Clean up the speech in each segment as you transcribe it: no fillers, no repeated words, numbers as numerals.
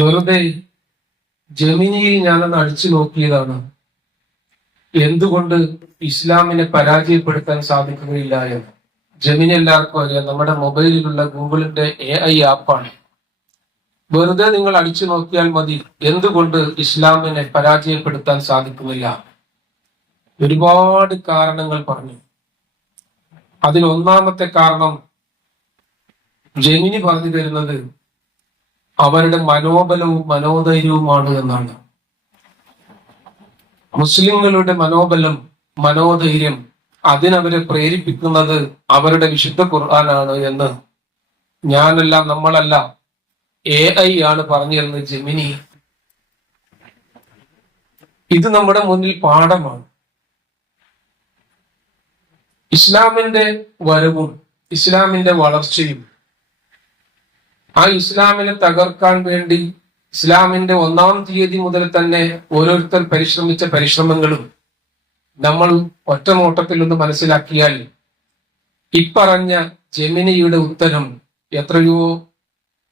വെറുതെ ജെമിനിയിൽ ഞാനൊന്ന് അടിച്ചു നോക്കിയതാണ് എന്തുകൊണ്ട് ഇസ്ലാമിനെ പരാജയപ്പെടുത്താൻ സാധിക്കുകയില്ല എന്ന്. ജെമിനി എല്ലാവർക്കും അറിയാം, നമ്മുടെ മൊബൈലിലുള്ള ഗൂഗിളിന്റെ AI ആപ്പാണ്. വെറുതെ നിങ്ങൾ അടിച്ചു നോക്കിയാൽ മതി എന്തുകൊണ്ട് ഇസ്ലാമിനെ പരാജയപ്പെടുത്താൻ സാധിക്കുന്നില്ല. ഒരുപാട് കാരണങ്ങൾ പറഞ്ഞു. അതിൽ ഒന്നാമത്തെ കാരണം ജെമിനി പറഞ്ഞു തരുന്നത് അവരുടെ മനോബലവും മനോധൈര്യവുമാണ് എന്നാണ്. മുസ്ലിങ്ങളുടെ മനോബലം, മനോധൈര്യം അതിനവരെ പ്രേരിപ്പിക്കുന്നത് അവരുടെ വിശുദ്ധ ഖുർആനാണ് എന്ന് ഞാനല്ല, നമ്മളല്ല, AI ആണ് പറഞ്ഞു തരുന്നത്. ജെമിനി ഇത് നമ്മുടെ മുന്നിൽ പാഠമാണ്. ഇസ്ലാമിന്റെ വരവും ഇസ്ലാമിന്റെ വളർച്ചയും ആ ഇസ്ലാമിനെ തകർക്കാൻ വേണ്ടി ഇസ്ലാമിന്റെ 1-ാം തീയതി മുതൽ തന്നെ ഓരോരുത്തർ പരിശ്രമിച്ച പരിശ്രമങ്ങളും നമ്മൾ ഒറ്റ നോട്ടത്തിൽ ഒന്ന് മനസ്സിലാക്കിയാൽ ഇപ്പറഞ്ഞ ജെമിനിയുടെ ഉത്തരം എത്രയോ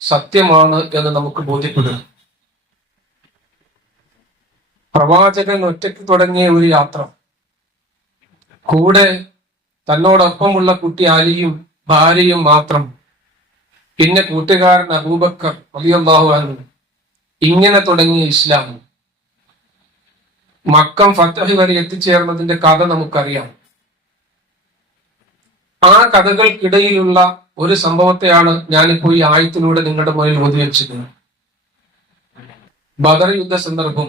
സത്യമാണ് എന്ന് നമുക്ക് ബോധ്യപ്പെടും. പ്രവാചകൻ ഒറ്റയ്ക്ക് തുടങ്ങിയ ഒരു യാത്ര, കൂടെ തന്നോടൊപ്പമുള്ള കുട്ടി അലിയും ഭാര്യയും മാത്രം, പിന്നെ കൂട്ടുകാരൻ അബൂബക്കർ റളിയല്ലാഹു അൻഹു, ഇങ്ങനെ തുടങ്ങിയ ഇസ്ലാം മക്കം ഫത്ഹ് വരെ എത്തിച്ചേർന്നതിന്റെ കഥ നമുക്കറിയാം. ആ കഥകൾക്കിടയിലുള്ള ഒരു സംഭവത്തെയാണ് ഞാനിപ്പോ ഈ ആയത്തിലൂടെ നിങ്ങളുടെ മുന്നിൽ ഓതിവെച്ചത്. ബദർ യുദ്ധ സന്ദർഭം.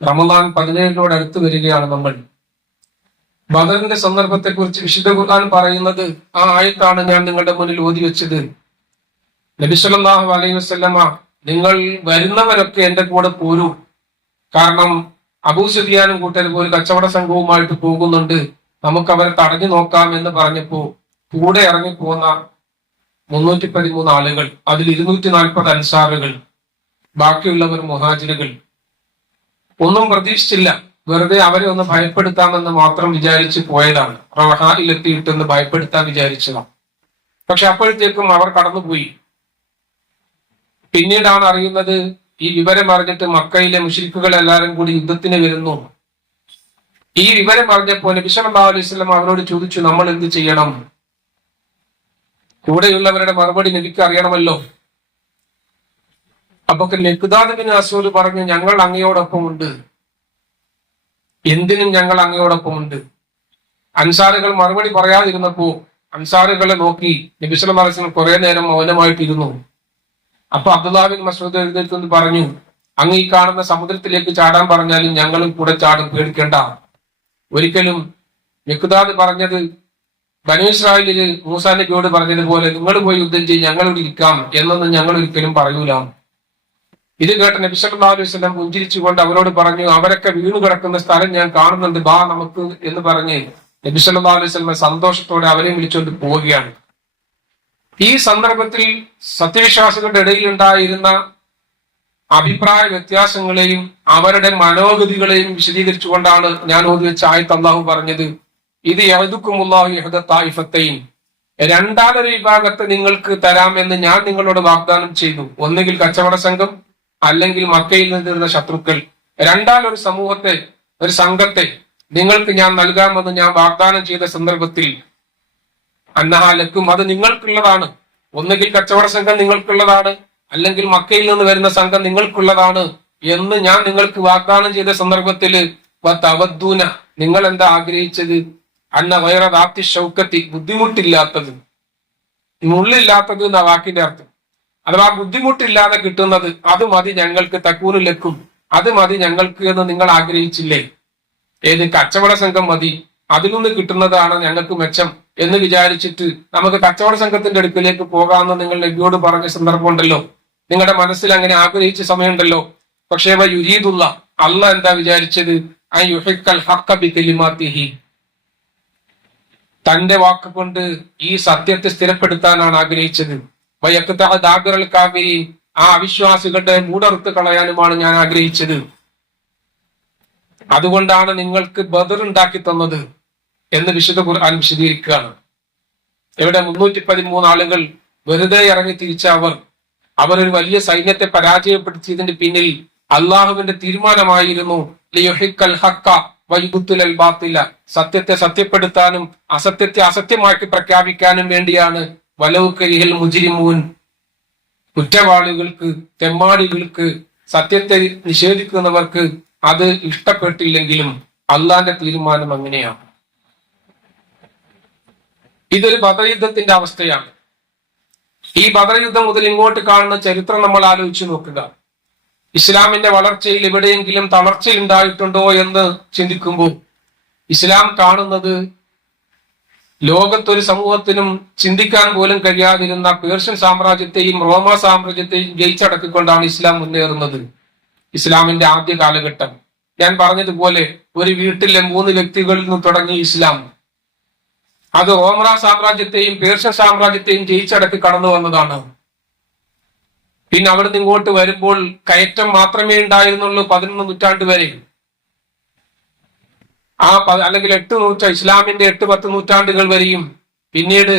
റമദാൻ 17 അടുത്ത് വരികയാണ്. നമ്മൾ ബദറിന്റെ സന്ദർഭത്തെ കുറിച്ച് വിശുദ്ധ ഖുർആൻ പറയുന്നത് ആ ആയത്താണ് ഞാൻ നിങ്ങളുടെ മുന്നിൽ ഓതിവെച്ചത്. നബി സല്ലല്ലാഹു അലൈഹി വസല്ലമ, നിങ്ങൾ വരുന്നവരൊക്കെ എന്റെ കൂടെ പോരൂ, കാരണം അബൂ സുഫിയാനും കൂട്ടരും ഒരു കച്ചവട സംഘവുമായിട്ട് പോകുന്നുണ്ട്, നമുക്ക് അവരെ തടഞ്ഞു നോക്കാം എന്ന് പറഞ്ഞപ്പോ കൂടെ ഇറങ്ങിപ്പോന്ന 313 ആളുകൾ, അതിൽ 240 അൻസാറുകൾ, ബാക്കിയുള്ളവർ മുഹാജിറുകൾ. ഒന്നും പ്രതീക്ഷിച്ചില്ല, വെറുതെ അവരെ ഒന്ന് ഭയപ്പെടുത്താമെന്ന് മാത്രം വിചാരിച്ച് പോയതാണ്. റവഹായിലെത്തിയിട്ടെന്ന് ഭയപ്പെടുത്താൻ വിചാരിച്ചതാണ്. പക്ഷെ അപ്പോഴത്തേക്കും അവർ കടന്നുപോയി. പിന്നീടാണ് അറിയുന്നത്, ഈ വിവരം അറിഞ്ഞിട്ട് മക്കയിലെ മുശ്രിക്കുകൾ എല്ലാവരും കൂടി യുദ്ധത്തിന് വരുന്നു. ഈ വിവരം അറിഞ്ഞപ്പോ നബി സല്ലല്ലാഹു അലൈഹി വസല്ലം അവരോട് ചോദിച്ചു, നമ്മൾ എന്ത് ചെയ്യണം? കൂടെയുള്ളവരുടെ മറുപടി നബിക്ക് അറിയണമല്ലോ. അപ്പൊ മിഖ്ദാദ് ബിൻ അസ്വദ് പറഞ്ഞു, ഞങ്ങൾ അങ്ങയോടൊപ്പമുണ്ട്. എന്തിനും ഞങ്ങൾ അങ്ങയോടൊപ്പമുണ്ട്. അൻസാറുകൾ മറുപടി പറയാതിരുന്നപ്പോ അൻസാറുകളെ നോക്കി നബി സല്ലല്ലാഹു അലൈഹി വസല്ലം കുറെ നേരം മൗനമായിട്ടിരുന്നു. അപ്പൊ അബ്ദുല്ലാഹ് ബിൻ മസ്ഊദ് എഴുന്നേറ്റ് പറഞ്ഞു, അങ്ങ് ഈ കാണുന്ന സമുദ്രത്തിലേക്ക് ചാടാൻ പറഞ്ഞാലും ഞങ്ങളും കൂടെ ചാടും, പേടിക്കേണ്ട. ഒരിക്കലും മിഖ്ദാദ് പറഞ്ഞത് ബനൂ ഇസ്രായേലിൽ മൂസാ നബിയോട് പറഞ്ഞതുപോലെ നിങ്ങൾ പോയി യുദ്ധം ചെയ്യും, ഞങ്ങളിവിടെ ഇരിക്കാം എന്നൊന്നും ഞങ്ങൾ ഒരിക്കലും പറയൂല. ഇത് കേട്ട നബി സല്ലല്ലാഹു അലൈഹി വസല്ലം പുഞ്ചിരിച്ചുകൊണ്ട് അവരോട് പറഞ്ഞു, അവരൊക്കെ വീണു കിടക്കുന്ന സ്ഥലം ഞാൻ കാണുന്നുണ്ട്, ബാ നമുക്ക് എന്ന് പറഞ്ഞ് നബി സല്ലല്ലാഹു അലൈഹി വസല്ലം സന്തോഷത്തോടെ അവരെ വിളിച്ചുകൊണ്ട് പോവുകയാണ്. ഈ സന്ദർഭത്തിൽ സത്യവിശ്വാസികളുടെ ഇടയിൽ ഉണ്ടായിരുന്ന അഭിപ്രായ വ്യത്യാസങ്ങളെയും അവരുടെ മനോഗതികളെയും വിശദീകരിച്ചുകൊണ്ടാണ് ഞാൻ ഓതിവെച്ച ആയത്ത് അല്ലാഹു പറഞ്ഞത്, ഇത് യഅദുക്കുമുല്ലാഹു ഇഹ്ദ തായിഫത്തൈൻ, രണ്ടാമതൊരു വിഭാഗത്തെ നിങ്ങൾക്ക് തരാമെന്ന് ഞാൻ നിങ്ങളോട് വാഗ്ദാനം ചെയ്തു. ഒന്നുകിൽ കച്ചവട സംഘം, അല്ലെങ്കിൽ മക്കയിൽ നിന്നിരുന്ന ശത്രുക്കൾ. രണ്ടാമതൊരു സമൂഹത്തെ, ഒരു സംഘത്തെ നിങ്ങൾക്ക് ഞാൻ നൽകാമെന്ന് ഞാൻ വാഗ്ദാനം ചെയ്ത സന്ദർഭത്തിൽ അന്നഹാലക്കും, അത് നിങ്ങൾക്കുള്ളതാണ്. ഒന്നുകിൽ കച്ചവട സംഘം നിങ്ങൾക്കുള്ളതാണ്, അല്ലെങ്കിൽ മക്കയിൽ നിന്ന് വരുന്ന സംഘം നിങ്ങൾക്കുള്ളതാണ് എന്ന് ഞാൻ നിങ്ങൾക്ക് വാഗ്ദാനം ചെയ്ത സന്ദർഭത്തിൽ വതവദ്ദൂന, നിങ്ങൾ എന്താ ആഗ്രഹിച്ചത്? അന്ന ഗൈറ ദാത്തി ഷൗക്കത്തി, ബുദ്ധിമുട്ടില്ലാത്തത്, മുള്ളില്ലാത്തത് എന്ന വാക്കിന്റെ അർത്ഥം. അഥവാ ബുദ്ധിമുട്ടില്ലാതെ കിട്ടുന്നത്, അത് മതി ഞങ്ങൾക്ക്, തക്കൂനിലെക്കും, അത് മതി ഞങ്ങൾക്ക് എന്ന് നിങ്ങൾ ആഗ്രഹിച്ചില്ലേ? ഏത് കച്ചവട സംഘം മതി, അതിൽ നിന്ന് കിട്ടുന്നതാണ് ഞങ്ങൾക്ക് മെച്ചം എന്ന് വിചാരിച്ചിട്ട് നമുക്ക് കച്ചവട സംഘത്തിന്റെ അടുക്കിലേക്ക് പോകാമെന്ന് നിങ്ങൾ നബിയോട് പറഞ്ഞ സന്ദർഭമുണ്ടല്ലോ. നിങ്ങളുടെ മനസ്സിൽ അങ്ങനെ ആഗ്രഹിച്ച സമയമുണ്ടല്ലോ. പക്ഷേ യുരീദുള്ള, അള്ളാഹ് എന്താ വിചാരിച്ചത്? യുഹിഖൽ ഹഖ്ഖ ബികലിമാതിഹി, തന്റെ വാക്ക് കൊണ്ട് ഈ സത്യത്തെ സ്ഥിരപ്പെടുത്താനാണ് ആഗ്രഹിച്ചത്. വയഖ്തഅ ദാബിറൽ കാഫിരീൻ, ആ അവിശ്വാസികളുടെ മൂടറുത്ത് കളയാനുമാണ് ഞാൻ ആഗ്രഹിച്ചത്. അതുകൊണ്ടാണ് നിങ്ങൾക്ക് ബദർ ഉണ്ടാക്കി തന്നത് എന്ന് വിശുദ്ധ ഖുർആൻ വിശദീകരിക്കുകയാണ്. ഇവിടെ 313 ആളുകൾ വെറുതെ ഇറങ്ങി തിരിച്ച അവർ ഒരു വലിയ സൈന്യത്തെ പരാജയപ്പെടുത്തിയതിന്റെ പിന്നിൽ അള്ളാഹുവിന്റെ തീരുമാനമായിരുന്നു ലിയുഹിക്കൽ ഹക്ക വയുബ്തിലൽ ബാത്തില, സത്യത്തെ സത്യപ്പെടുത്താനും അസത്യത്തെ അസത്യമാക്കി പ്രഖ്യാപിക്കാനും വേണ്ടിയാണ് വലൗ കരിഹൽ മുജ്രിമൂൻ, കുറ്റവാളികൾക്ക്, തെമ്മാടികൾക്ക്, സത്യത്തെ നിഷേധിക്കുന്നവർക്ക് അത് ഇഷ്ടപ്പെട്ടില്ലെങ്കിലും അള്ളാന്റെ തീരുമാനം അങ്ങനെയാണ്. ഇതൊരു ബദർ യുദ്ധത്തിന്റെ അവസ്ഥയാണ്. ഈ ബദർ യുദ്ധം മുതൽ ഇങ്ങോട്ട് കാണുന്ന ചരിത്രം നമ്മൾ ആലോചിച്ചു നോക്കുക. ഇസ്ലാമിന്റെ വളർച്ചയിൽ എവിടെയെങ്കിലും തളർച്ചയുണ്ടായിട്ടുണ്ടോ എന്ന് ചിന്തിക്കുമ്പോൾ ഇസ്ലാം കാണുന്നത് ലോകത്തൊരു സമൂഹത്തിനും ചിന്തിക്കാൻ പോലും കഴിയാതിരുന്ന പേർഷ്യൻ സാമ്രാജ്യത്തെയും റോമ സാമ്രാജ്യത്തെയും ജയിച്ചടക്കിക്കൊണ്ടാണ് ഇസ്ലാം മുന്നേറുന്നത്. ഇസ്ലാമിന്റെ ആദ്യ കാലഘട്ടം ഞാൻ പറഞ്ഞതുപോലെ ഒരു വീട്ടിലെ 3 വ്യക്തികളിൽ നിന്ന് തുടങ്ങി ഇസ്ലാം. അത് റോമ സാമ്രാജ്യത്തെയും പേർഷ്യൻ സാമ്രാജ്യത്തെയും ജയിച്ചടക്കി കടന്നു വന്നതാണ്. പിന്നെ അവിടുന്ന് ഇങ്ങോട്ട് വരുമ്പോൾ കയറ്റം മാത്രമേ ഉണ്ടായിരുന്നുള്ളൂ 11 നൂറ്റാണ്ട് വരെ. അല്ലെങ്കിൽ 8 ഇസ്ലാമിന്റെ 8-10 നൂറ്റാണ്ടുകൾ വരെയും. പിന്നീട്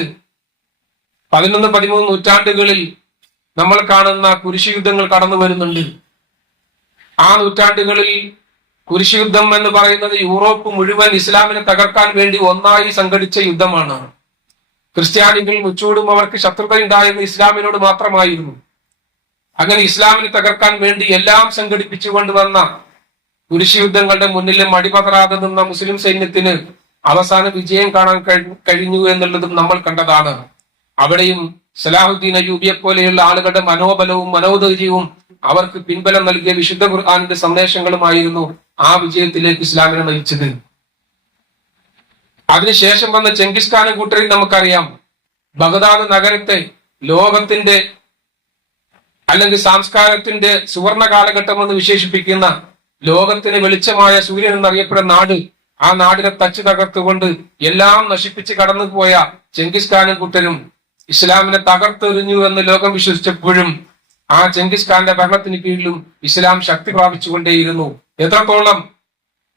11-13 നൂറ്റാണ്ടുകളിൽ നമ്മൾ കാണുന്ന കുരിശുയുദ്ധങ്ങൾ കടന്നു വരുന്നുണ്ട്. ആ നൂറ്റാണ്ടുകളിൽ കുരിശുയുദ്ധം എന്ന് പറയുന്നത് യൂറോപ്പ് മുഴുവൻ ഇസ്ലാമിനെ തകർക്കാൻ വേണ്ടി ഒന്നായി സംഘടിച്ച യുദ്ധമാണ്. ക്രിസ്ത്യാനികൾ മുച്ചൂടും അവർക്ക് ശത്രുത ഉണ്ടായത് ഇസ്ലാമിനോട് മാത്രമായിരുന്നു. അങ്ങനെ ഇസ്ലാമിനെ തകർക്കാൻ വേണ്ടി എല്ലാം സംഘടിപ്പിച്ചു കൊണ്ടുവന്ന കുരിശുയുദ്ധങ്ങളുടെ മുന്നിലും അടിപതറാതെ നിന്ന മുസ്ലിം സൈന്യത്തിന് അവസാന വിജയം കാണാൻ കഴിഞ്ഞു എന്നുള്ളതും നമ്മൾ കണ്ടതാണ്. അവിടെയും സലാഹുദ്ദീൻ അയ്യൂബിയെ പോലെയുള്ള ആളുകളുടെ മനോബലവും മനോധൈര്യവും അവർക്ക് പിൻബലം നൽകിയ വിശുദ്ധ ഖുർആനിന്റെ സന്ദേശങ്ങളുമായിരുന്നു ആ വിജയത്തിലേക്ക് ഇസ്ലാമിനെ നയിച്ചത്. അതിനുശേഷം വന്ന ചെങ്കിസ് ഖാനെ കൂട്ടരിൽ നമുക്കറിയാം, ബഗ്ദാദ് നഗരത്തെ ലോകത്തിന്റെ അല്ലെങ്കിൽ സംസ്കാരത്തിന്റെ സുവർണ കാലഘട്ടം എന്ന് വിശേഷിപ്പിക്കുന്ന, ലോകത്തിന് വെളിച്ചമായ സൂര്യൻ എന്നറിയപ്പെടുന്ന നാട്, ആ നാടിനെ തച്ചു തകർത്തുകൊണ്ട് എല്ലാം നശിപ്പിച്ച് കടന്നുപോയ ചെങ്കിസ് ഖാനും കൂട്ടരും ഇസ്ലാമിനെ തകർത്തെറിഞ്ഞു എന്ന് ലോകം വിശ്വസിച്ചപ്പോഴും ആ ചെങ്കിസ് ഖാന്റെ ഭരണത്തിന് കീഴിലും ഇസ്ലാം ശക്തി പ്രാപിച്ചുകൊണ്ടേയിരുന്നു. എത്രത്തോളം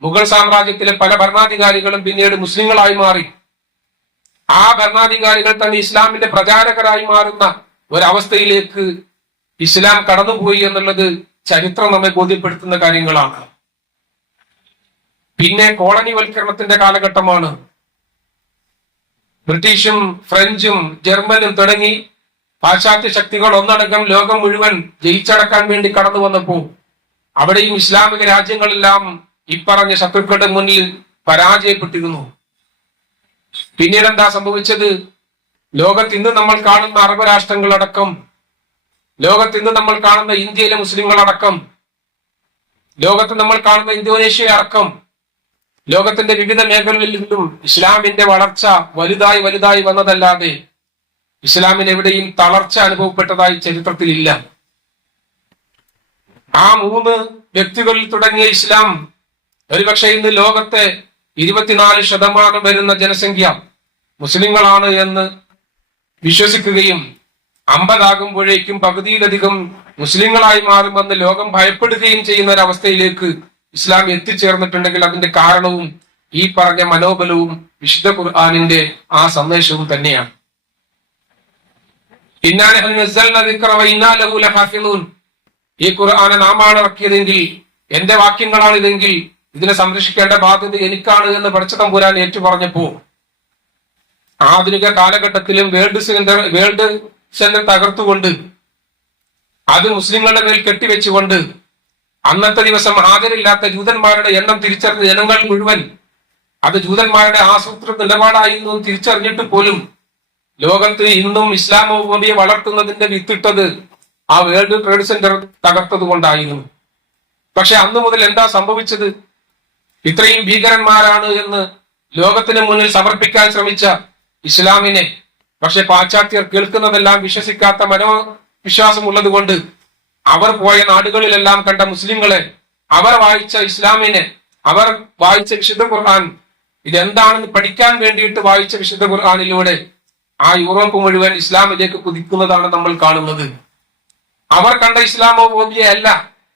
മുഗൾ സാമ്രാജ്യത്തിലെ പല ഭരണാധികാരികളും പിന്നീട് മുസ്ലിങ്ങളായി മാറി. ആ ഭരണാധികാരികൾ തന്നെ ഇസ്ലാമിന്റെ പ്രചാരകരായി മാറുന്ന ഒരവസ്ഥയിലേക്ക് ഇസ്ലാം കടന്നുപോയി എന്നുള്ളത് ചരിത്രം നമ്മെ ബോധ്യപ്പെടുത്തുന്ന കാര്യങ്ങളാണ്. പിന്നെ കോളനിവൽക്കരണത്തിന്റെ കാലഘട്ടമാണ്. ബ്രിട്ടീഷും ഫ്രഞ്ചും ജർമ്മനും തുടങ്ങി പാശ്ചാത്യ ശക്തികൾ ഒന്നടങ്കം ലോകം മുഴുവൻ ജയിച്ചടക്കാൻ വേണ്ടി കടന്നു വന്നപ്പോൾ അവിടെയും ഇസ്ലാമിക രാജ്യങ്ങളെല്ലാം ഇപ്പറഞ്ഞ ശത്രുക്കളുടെ മുന്നിൽ പരാജയപ്പെട്ടിരുന്നു. പിന്നീട് എന്താ സംഭവിച്ചത്? ലോകത്ത് ഇന്ന് നമ്മൾ കാണുന്ന അറബ് രാഷ്ട്രങ്ങളടക്കം, ലോകത്ത് ഇന്ന് നമ്മൾ കാണുന്ന ഇന്ത്യയിലെ മുസ്ലിങ്ങളടക്കം, ലോകത്ത് നമ്മൾ കാണുന്ന ഇന്തോനേഷ്യ അടക്കം, ലോകത്തിന്റെ വിവിധ മേഖലകളിലും ഇസ്ലാമിന്റെ വളർച്ച വലുതായി വലുതായി വന്നതല്ലാതെ ഇസ്ലാമിന് എവിടെയും തളർച്ച അനുഭവപ്പെട്ടതായി ചരിത്രത്തിലില്ല. ആ 3 വ്യക്തികളിൽ തുടങ്ങിയ ഇസ്ലാം ഒരുപക്ഷെ ഇന്ന് ലോകത്തെ 24% വരുന്ന ജനസംഖ്യ മുസ്ലിങ്ങളാണ് എന്ന് വിശ്വസിക്കുകയും 50 ആകുമ്പോഴേക്കും പകുതിയിലധികം മുസ്ലിങ്ങളായി മാറുമെന്ന് ലോകം ഭയപ്പെടുകയും ചെയ്യുന്ന ഒരവസ്ഥയിലേക്ക് ഇസ്ലാം എത്തിച്ചേർന്നിട്ടുണ്ടെങ്കിൽ അതിന്റെ കാരണവും ഈ പറഞ്ഞ മനോബലവും വിശുദ്ധ ഖുർആനിന്റെ ആ സന്ദേശവും തന്നെയാണ്. ഈ ഖുർആനെ നാമാണ് ഇറക്കിയതെങ്കിൽ, എന്റെ വാക്യങ്ങളാണ് ഇതെങ്കിൽ ഇതിനെ സംരക്ഷിക്കേണ്ട ബാധ്യത എനിക്കാണ് എന്ന് പടച്ച തമ്പുരാൻ ഏറ്റു പറഞ്ഞപ്പോ ആധുനിക കാലഘട്ടത്തിലും വേൾഡ് സെന്റർ തകർത്തുകൊണ്ട് അത് മുസ്ലിങ്ങളുടെ മേൽ കെട്ടിവെച്ചുകൊണ്ട് അന്നത്തെ ദിവസം ഹാജരില്ലാത്ത ജൂതന്മാരുടെ എണ്ണം തിരിച്ചറിഞ്ഞ ജനങ്ങൾ മുഴുവൻ അത് ജൂതന്മാരുടെ ആസൂത്രിത നിലപാടായിരുന്നു തിരിച്ചറിഞ്ഞിട്ട് പോലും ലോകത്ത് ഇന്നും ഇസ്ലാമോഫോബിയെ വളർത്തുന്നതിന്റെ വിത്തിട്ടത് ആ വേൾഡ് ട്രേഡ് സെന്റർ തകർത്തത് കൊണ്ടായിരുന്നു. പക്ഷെ അന്നു മുതൽ എന്താ സംഭവിച്ചത്? ഇത്രയും ഭീകരന്മാരാണ് എന്ന് ലോകത്തിന് മുന്നിൽ സമർപ്പിക്കാൻ ശ്രമിച്ച ഇസ്ലാമിനെ പക്ഷെ പാശ്ചാത്യർ കേൾക്കുന്നതെല്ലാം വിശ്വസിക്കാത്ത മനോവിശ്വാസമുള്ളത് കൊണ്ട് അവർ പോയ നാടുകളിലെല്ലാം കണ്ട മുസ്ലിങ്ങളെ, അവർ വായിച്ച ഇസ്ലാമിനെ, അവർ വായിച്ച വിശുദ്ധ ഖുർആൻ ഇതെന്താണെന്ന് പഠിക്കാൻ വേണ്ടിയിട്ട് വായിച്ച വിശുദ്ധ ഖുർആനിലൂടെ ആ യൂറോപ്പ് മുഴുവൻ ഇസ്ലാമിലേക്ക് കുതിക്കുന്നതാണ് നമ്മൾ കാണുന്നത്. അവർ കണ്ട ഇസ്ലാമോഫോബിയ അല്ല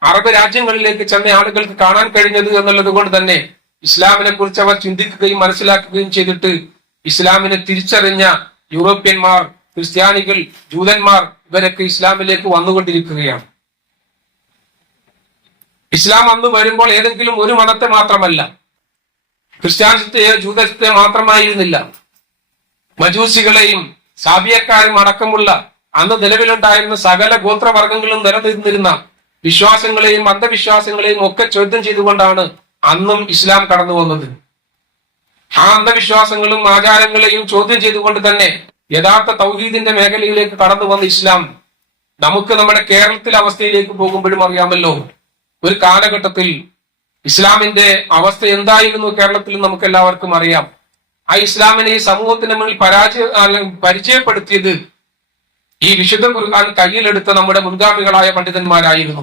അറബ് രാജ്യങ്ങളിലേക്ക് ചെന്ന ആളുകൾക്ക് കാണാൻ കഴിഞ്ഞത് എന്നുള്ളത് കൊണ്ട് തന്നെ ഇസ്ലാമിനെ കുറിച്ച് അവർ ചിന്തിക്കുകയും മനസ്സിലാക്കുകയും ചെയ്തിട്ട് ഇസ്ലാമിനെ തിരിച്ചറിഞ്ഞ യൂറോപ്യന്മാർ ക്രിസ്ത്യാനികൾ, ജൂതന്മാർ ഇവരൊക്കെ ഇസ്ലാമിലേക്ക് വന്നുകൊണ്ടിരിക്കുകയാണ്. ഇസ്ലാം അന്ന് വരുമ്പോൾ ഏതെങ്കിലും ഒരു മതത്തെ മാത്രമല്ല, ക്രിസ്ത്യാനിത്വത്തെയോ ജൂതത്വത്തെയോ മാത്രമായിരുന്നില്ല, മജൂസികളെയും സാബിയക്കാരും അടക്കമുള്ള അന്ന് നിലവിലുണ്ടായിരുന്ന സകല ഗോത്രവർഗങ്ങളും നിലനിന്നിരുന്ന വിശ്വാസങ്ങളെയും അന്ധവിശ്വാസങ്ങളെയും ഒക്കെ ചോദ്യം ചെയ്തുകൊണ്ടാണ് അന്നും ഇസ്ലാം കടന്നു വന്നത്. ആ അന്ധവിശ്വാസങ്ങളും ആചാരങ്ങളെയും ചോദ്യം ചെയ്തുകൊണ്ട് തന്നെ യഥാർത്ഥ തൗഹീദിന്റെ മേഖലയിലേക്ക് കടന്നു വന്ന ഇസ്ലാം നമുക്ക് നമ്മുടെ കേരളത്തിലെ അവസ്ഥയിലേക്ക് പോകുമ്പോഴും അറിയാമല്ലോ. ഒരു കാലഘട്ടത്തിൽ ഇസ്ലാമിന്റെ അവസ്ഥ എന്തായിരുന്നു കേരളത്തിൽ നമുക്ക് എല്ലാവർക്കും അറിയാം. ആ ഇസ്ലാമിനെ ഈ സമൂഹത്തിന് മുന്നിൽ പരിചയപ്പെടുത്തിയത് ഈ വിശുദ്ധ ഖുർആൻ കയ്യിലെടുത്ത നമ്മുടെ മുൻഗാമികളായ പണ്ഡിതന്മാരായിരുന്നു.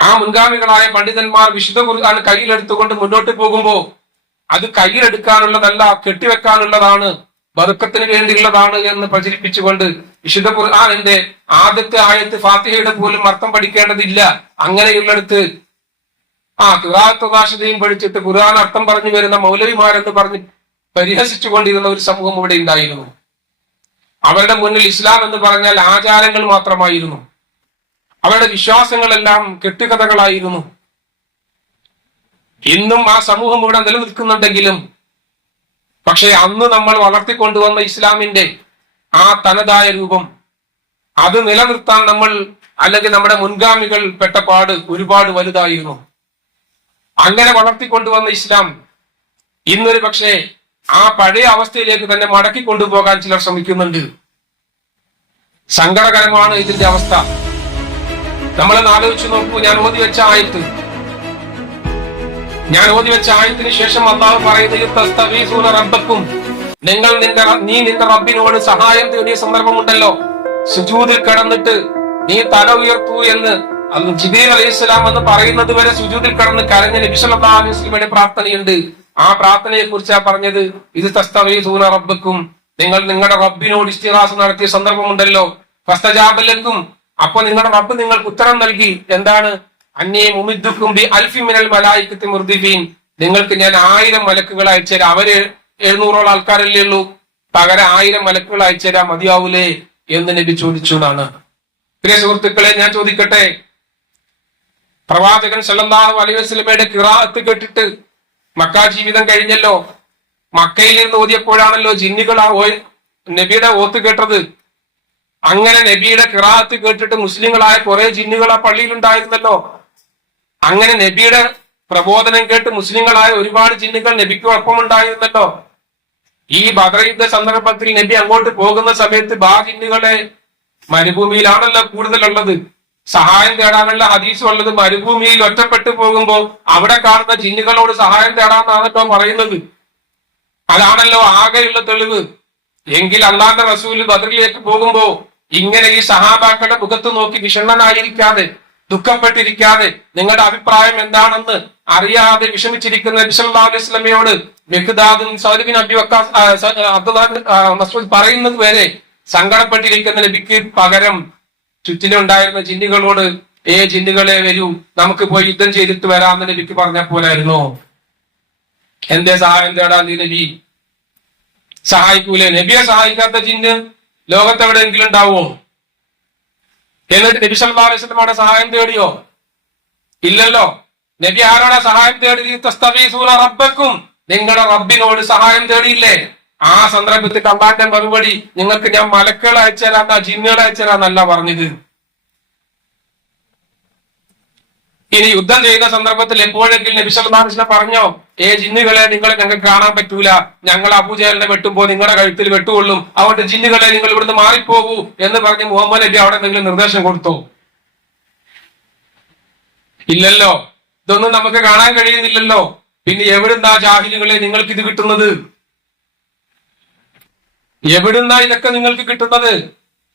ആ മുൻഗാമികളായ പണ്ഡിതന്മാർ വിശുദ്ധ ഖുർആൻ കയ്യിലെടുത്തുകൊണ്ട് മുന്നോട്ട് പോകുമ്പോൾ അത് കയ്യിലെടുക്കാനുള്ളതല്ല, കെട്ടിവെക്കാനുള്ളതാണ്, ബർക്കത്തിന് വേണ്ടിയുള്ളതാണ് എന്ന് പ്രചരിപ്പിച്ചുകൊണ്ട് വിശുദ്ധ ഖുർആനിന്റെ ആദ്യത്തെ ആയത്ത് ഫാത്തിഹയുടെ പോലും അർത്ഥം പഠിക്കേണ്ടതില്ല, അങ്ങനെയുള്ളിടത്ത് ഖിറാഅത്ത് റാഷിദയും പഠിച്ചിട്ട് ഖുർആൻ അർത്ഥം പറഞ്ഞു വരുന്ന മൗലവിമാരെന്ന് പറഞ്ഞ് പരിഹസിച്ചുകൊണ്ടിരുന്ന ഒരു സമൂഹം ഇവിടെ ഉണ്ടായിരുന്നു. അവരുടെ മുന്നിൽ ഇസ്ലാം എന്ന് പറഞ്ഞാൽ ആചാരങ്ങൾ മാത്രമായിരുന്നു. അവരുടെ വിശ്വാസങ്ങളെല്ലാം കെട്ടുകഥകളായിരുന്നു. ഇന്നും ആ സമൂഹം ഇവിടെ നിലനിൽക്കുന്നുണ്ടെങ്കിലും പക്ഷെ അന്ന് നമ്മൾ വളർത്തിക്കൊണ്ടുവന്ന ഇസ്ലാമിന്റെ ആ തനതായ രൂപം അത് നിലനിർത്താൻ നമ്മൾ അല്ലെങ്കിൽ നമ്മുടെ മുൻഗാമികൾ പെട്ട പാട് ഒരുപാട് വലുതായിരുന്നു. അങ്ങനെ വളർത്തിക്കൊണ്ടുവന്ന ഇസ്ലാം ഇന്നൊരു പക്ഷേ ആ പഴയ അവസ്ഥയിലേക്ക് തന്നെ മടക്കി കൊണ്ടുപോകാൻ ചിലർ ശ്രമിക്കുന്നുണ്ട്. സങ്കടകരമാണ് ഇതിന്റെ അവസ്ഥ. നമ്മളൊന്ന് ആലോചിച്ച് നോക്കൂ. ഞാൻ ഓതി വെച്ച ആയത്തിന് ശേഷം അല്ലാഹു പറയുന്നത് റബ്ബക്കും, നീ നിന്റെ റബ്ബിനോട് സഹായം തേടിയ സന്ദർഭമുണ്ടല്ലോ. സുജൂദിൽ കിടന്നിട്ട് നീ തല ഉയർത്തൂ എന്ന് ജിബ്രീൽ അലൈഹിസ്സലാം എന്ന് പറയുന്നത് വരെ സുജൂദിൽ കിടന്ന് കരഞ്ഞ നബി സല്ലല്ലാഹു അലൈഹി വസല്ലമയുടെ പ്രാർത്ഥനയുണ്ട്. ആ പ്രാർത്ഥനയെ കുറിച്ചാ പറഞ്ഞത്, ഇത് തസ്തഗീസൂന റബ്ബക്കും, നിങ്ങൾ നിങ്ങളുടെ റബ്ബിനോട് ഇസ്തിഗാസ നടത്തിയ സന്ദർഭമുണ്ടല്ലോ. ഫസ്തജാബ ലക്കും, അപ്പൊ നിങ്ങളുടെ റബ്ബ് നിങ്ങൾക്ക് ഉത്തരം നൽകി. എന്താണ്? അന്നീ മുമിദ്ദുക്കും ബി അൽഫി മിനൽ മലായികത്തി മുർദിഫീൻ, നിങ്ങൾക്ക് ഞാൻ 1000 മലക്കുകൾ അയച്ചുതരാം. അവര് 700 ആൾക്കാരല്ലേ ഉള്ളൂ, പകരം 1000 മലക്കുകൾ അയച്ചുതരാം, മതിയാവൂലേ എന്ന് നബി ചോദിച്ചു എന്നാണ്. പ്രിയ സുഹൃത്തുക്കളെ, ഞാൻ ചോദിക്കട്ടെ, പ്രവാചകൻ സല്ലല്ലാഹു അലൈഹി വസല്ലമയുടെ ഖിറാഅത്ത് കേട്ടിട്ട് മക്ക ജീവിതം കഴിഞ്ഞല്ലോ. മക്കയിൽ നിന്ന് ഓതിയപ്പോഴാണല്ലോ ജിന്നുകൾ നബിയുടെ ഓത്ത് കേട്ടത്. അങ്ങനെ നബിയുടെ ഖിറാഅത്ത് കേട്ടിട്ട് മുസ്ലിങ്ങളായ കുറെ ജിന്നുകൾ ആ പള്ളിയിൽ ഉണ്ടായിരുന്നല്ലോ. അങ്ങനെ നബിയുടെ പ്രബോധനം കേട്ട് മുസ്ലിങ്ങളായ ഒരുപാട് ജിന്നുകൾ നബിക്ക് ഒപ്പമുണ്ടായിരുന്നല്ലോ. ഈ ബദർ യുദ്ധ സന്ദർഭത്തിൽ നബി അങ്ങോട്ട് പോകുന്ന സമയത്ത് ജിന്നുകളെ മരുഭൂമിയിലാണല്ലോ കൂടുതലുള്ളത്. സഹായം തേടാനുള്ള ഹദീസ് ഉള്ളത് മരുഭൂമിയിൽ ഒറ്റപ്പെട്ടു പോകുമ്പോ അവിടെ കാണുന്ന ജിന്നുകളോട് സഹായം തേടാന്നാണല്ലോ പറയുന്നത്. അതാണല്ലോ ആകെയുള്ള തെളിവ്. എങ്കിൽ അള്ളാഹുവിന്റെ റസൂല് ബദറിലേക്ക് പോകുമ്പോ ഇങ്ങനെ ഈ സഹാബാക്കളുടെ മുഖത്ത് നോക്കി വിഷണ്ണനായിരിക്കാതെ, ദുഃഖപ്പെട്ടിരിക്കാതെ, നിങ്ങളുടെ അഭിപ്രായം എന്താണെന്ന് അറിയാതെ വിഷമിച്ചിരിക്കുന്ന നബി സല്ലല്ലാഹു അലൈഹി വസല്ലമയോട് മിഖ്ദാദും Saad bin Abi Waqqas Masood പറയുന്നത് വരെ സങ്കടപ്പെട്ടിരിക്കുന്ന നബിക്ക് പകരം ചുറ്റിലുണ്ടായിരുന്ന ജിന്നുകളോട്, ജിന്നുകളെ വരൂ, നമുക്ക് പോയി യുദ്ധം ചെയ്തിട്ട് വരാമെന്ന് നബിക്ക് പറഞ്ഞ പോലായിരുന്നു. എന്തേ സഹായം തേടാൻ നബി സഹായിക്കൂലേ? നബിയെ സഹായിക്കാത്ത ജിന്ന് ലോകത്തെവിടെയെങ്കിലും ഉണ്ടാവുമോ? എന്നിട്ട് നബി സല്ലല്ലാഹു അലൈഹി വസല്ലമയുടെ സഹായം തേടിയോ? ഇല്ലല്ലോ. നബി ആരോടാ സഹായം തേടി? തസ്തഗീസൂന റബ്ബക്കും, നിങ്ങളുടെ റബ്ബിനോട് സഹായം തേടിയില്ലേ? ആ സന്ദർഭത്തിൽ അള്ളാന്റെ മറുപടി, നിങ്ങൾക്ക് ഞാൻ മലക്കുകൾ അയച്ചുതരാന്ന ജിന്നുകളെ അയച്ചുതരാന്നല്ല പറഞ്ഞത്. ഇനി യുദ്ധം ചെയ്യുന്ന സന്ദർഭത്തിൽ എപ്പോഴെങ്കിലും നബി സല്ലല്ലാഹു അലൈഹി വസല്ലം പറഞ്ഞോ, ജിന്നുകളെ നിങ്ങളെ ഞങ്ങൾക്ക് കാണാൻ പറ്റൂല, ഞങ്ങൾ അബൂജഹലിനെ വെട്ടുമ്പോ നിങ്ങളുടെ കഴുത്തിൽ വെട്ടുകൊള്ളും, അതുകൊണ്ട് ജിന്നുകളെ നിങ്ങൾ ഇവിടുന്ന് മാറിപ്പോകൂ എന്ന് പറഞ്ഞ് മുഹമ്മദ് നബി അവിടെ എന്തെങ്കിലും നിർദ്ദേശം കൊടുത്തോ? ഇല്ലല്ലോ. ഇതൊന്നും നമുക്ക് കാണാൻ കഴിയുന്നില്ലല്ലോ. പിന്നെ എവിടുന്നാ ജാഹിലുകളെ നിങ്ങൾക്ക് ഇത് കിട്ടുന്നത്? എവിടുന്നാ ഇതൊക്കെ നിങ്ങൾക്ക് കിട്ടുന്നത്?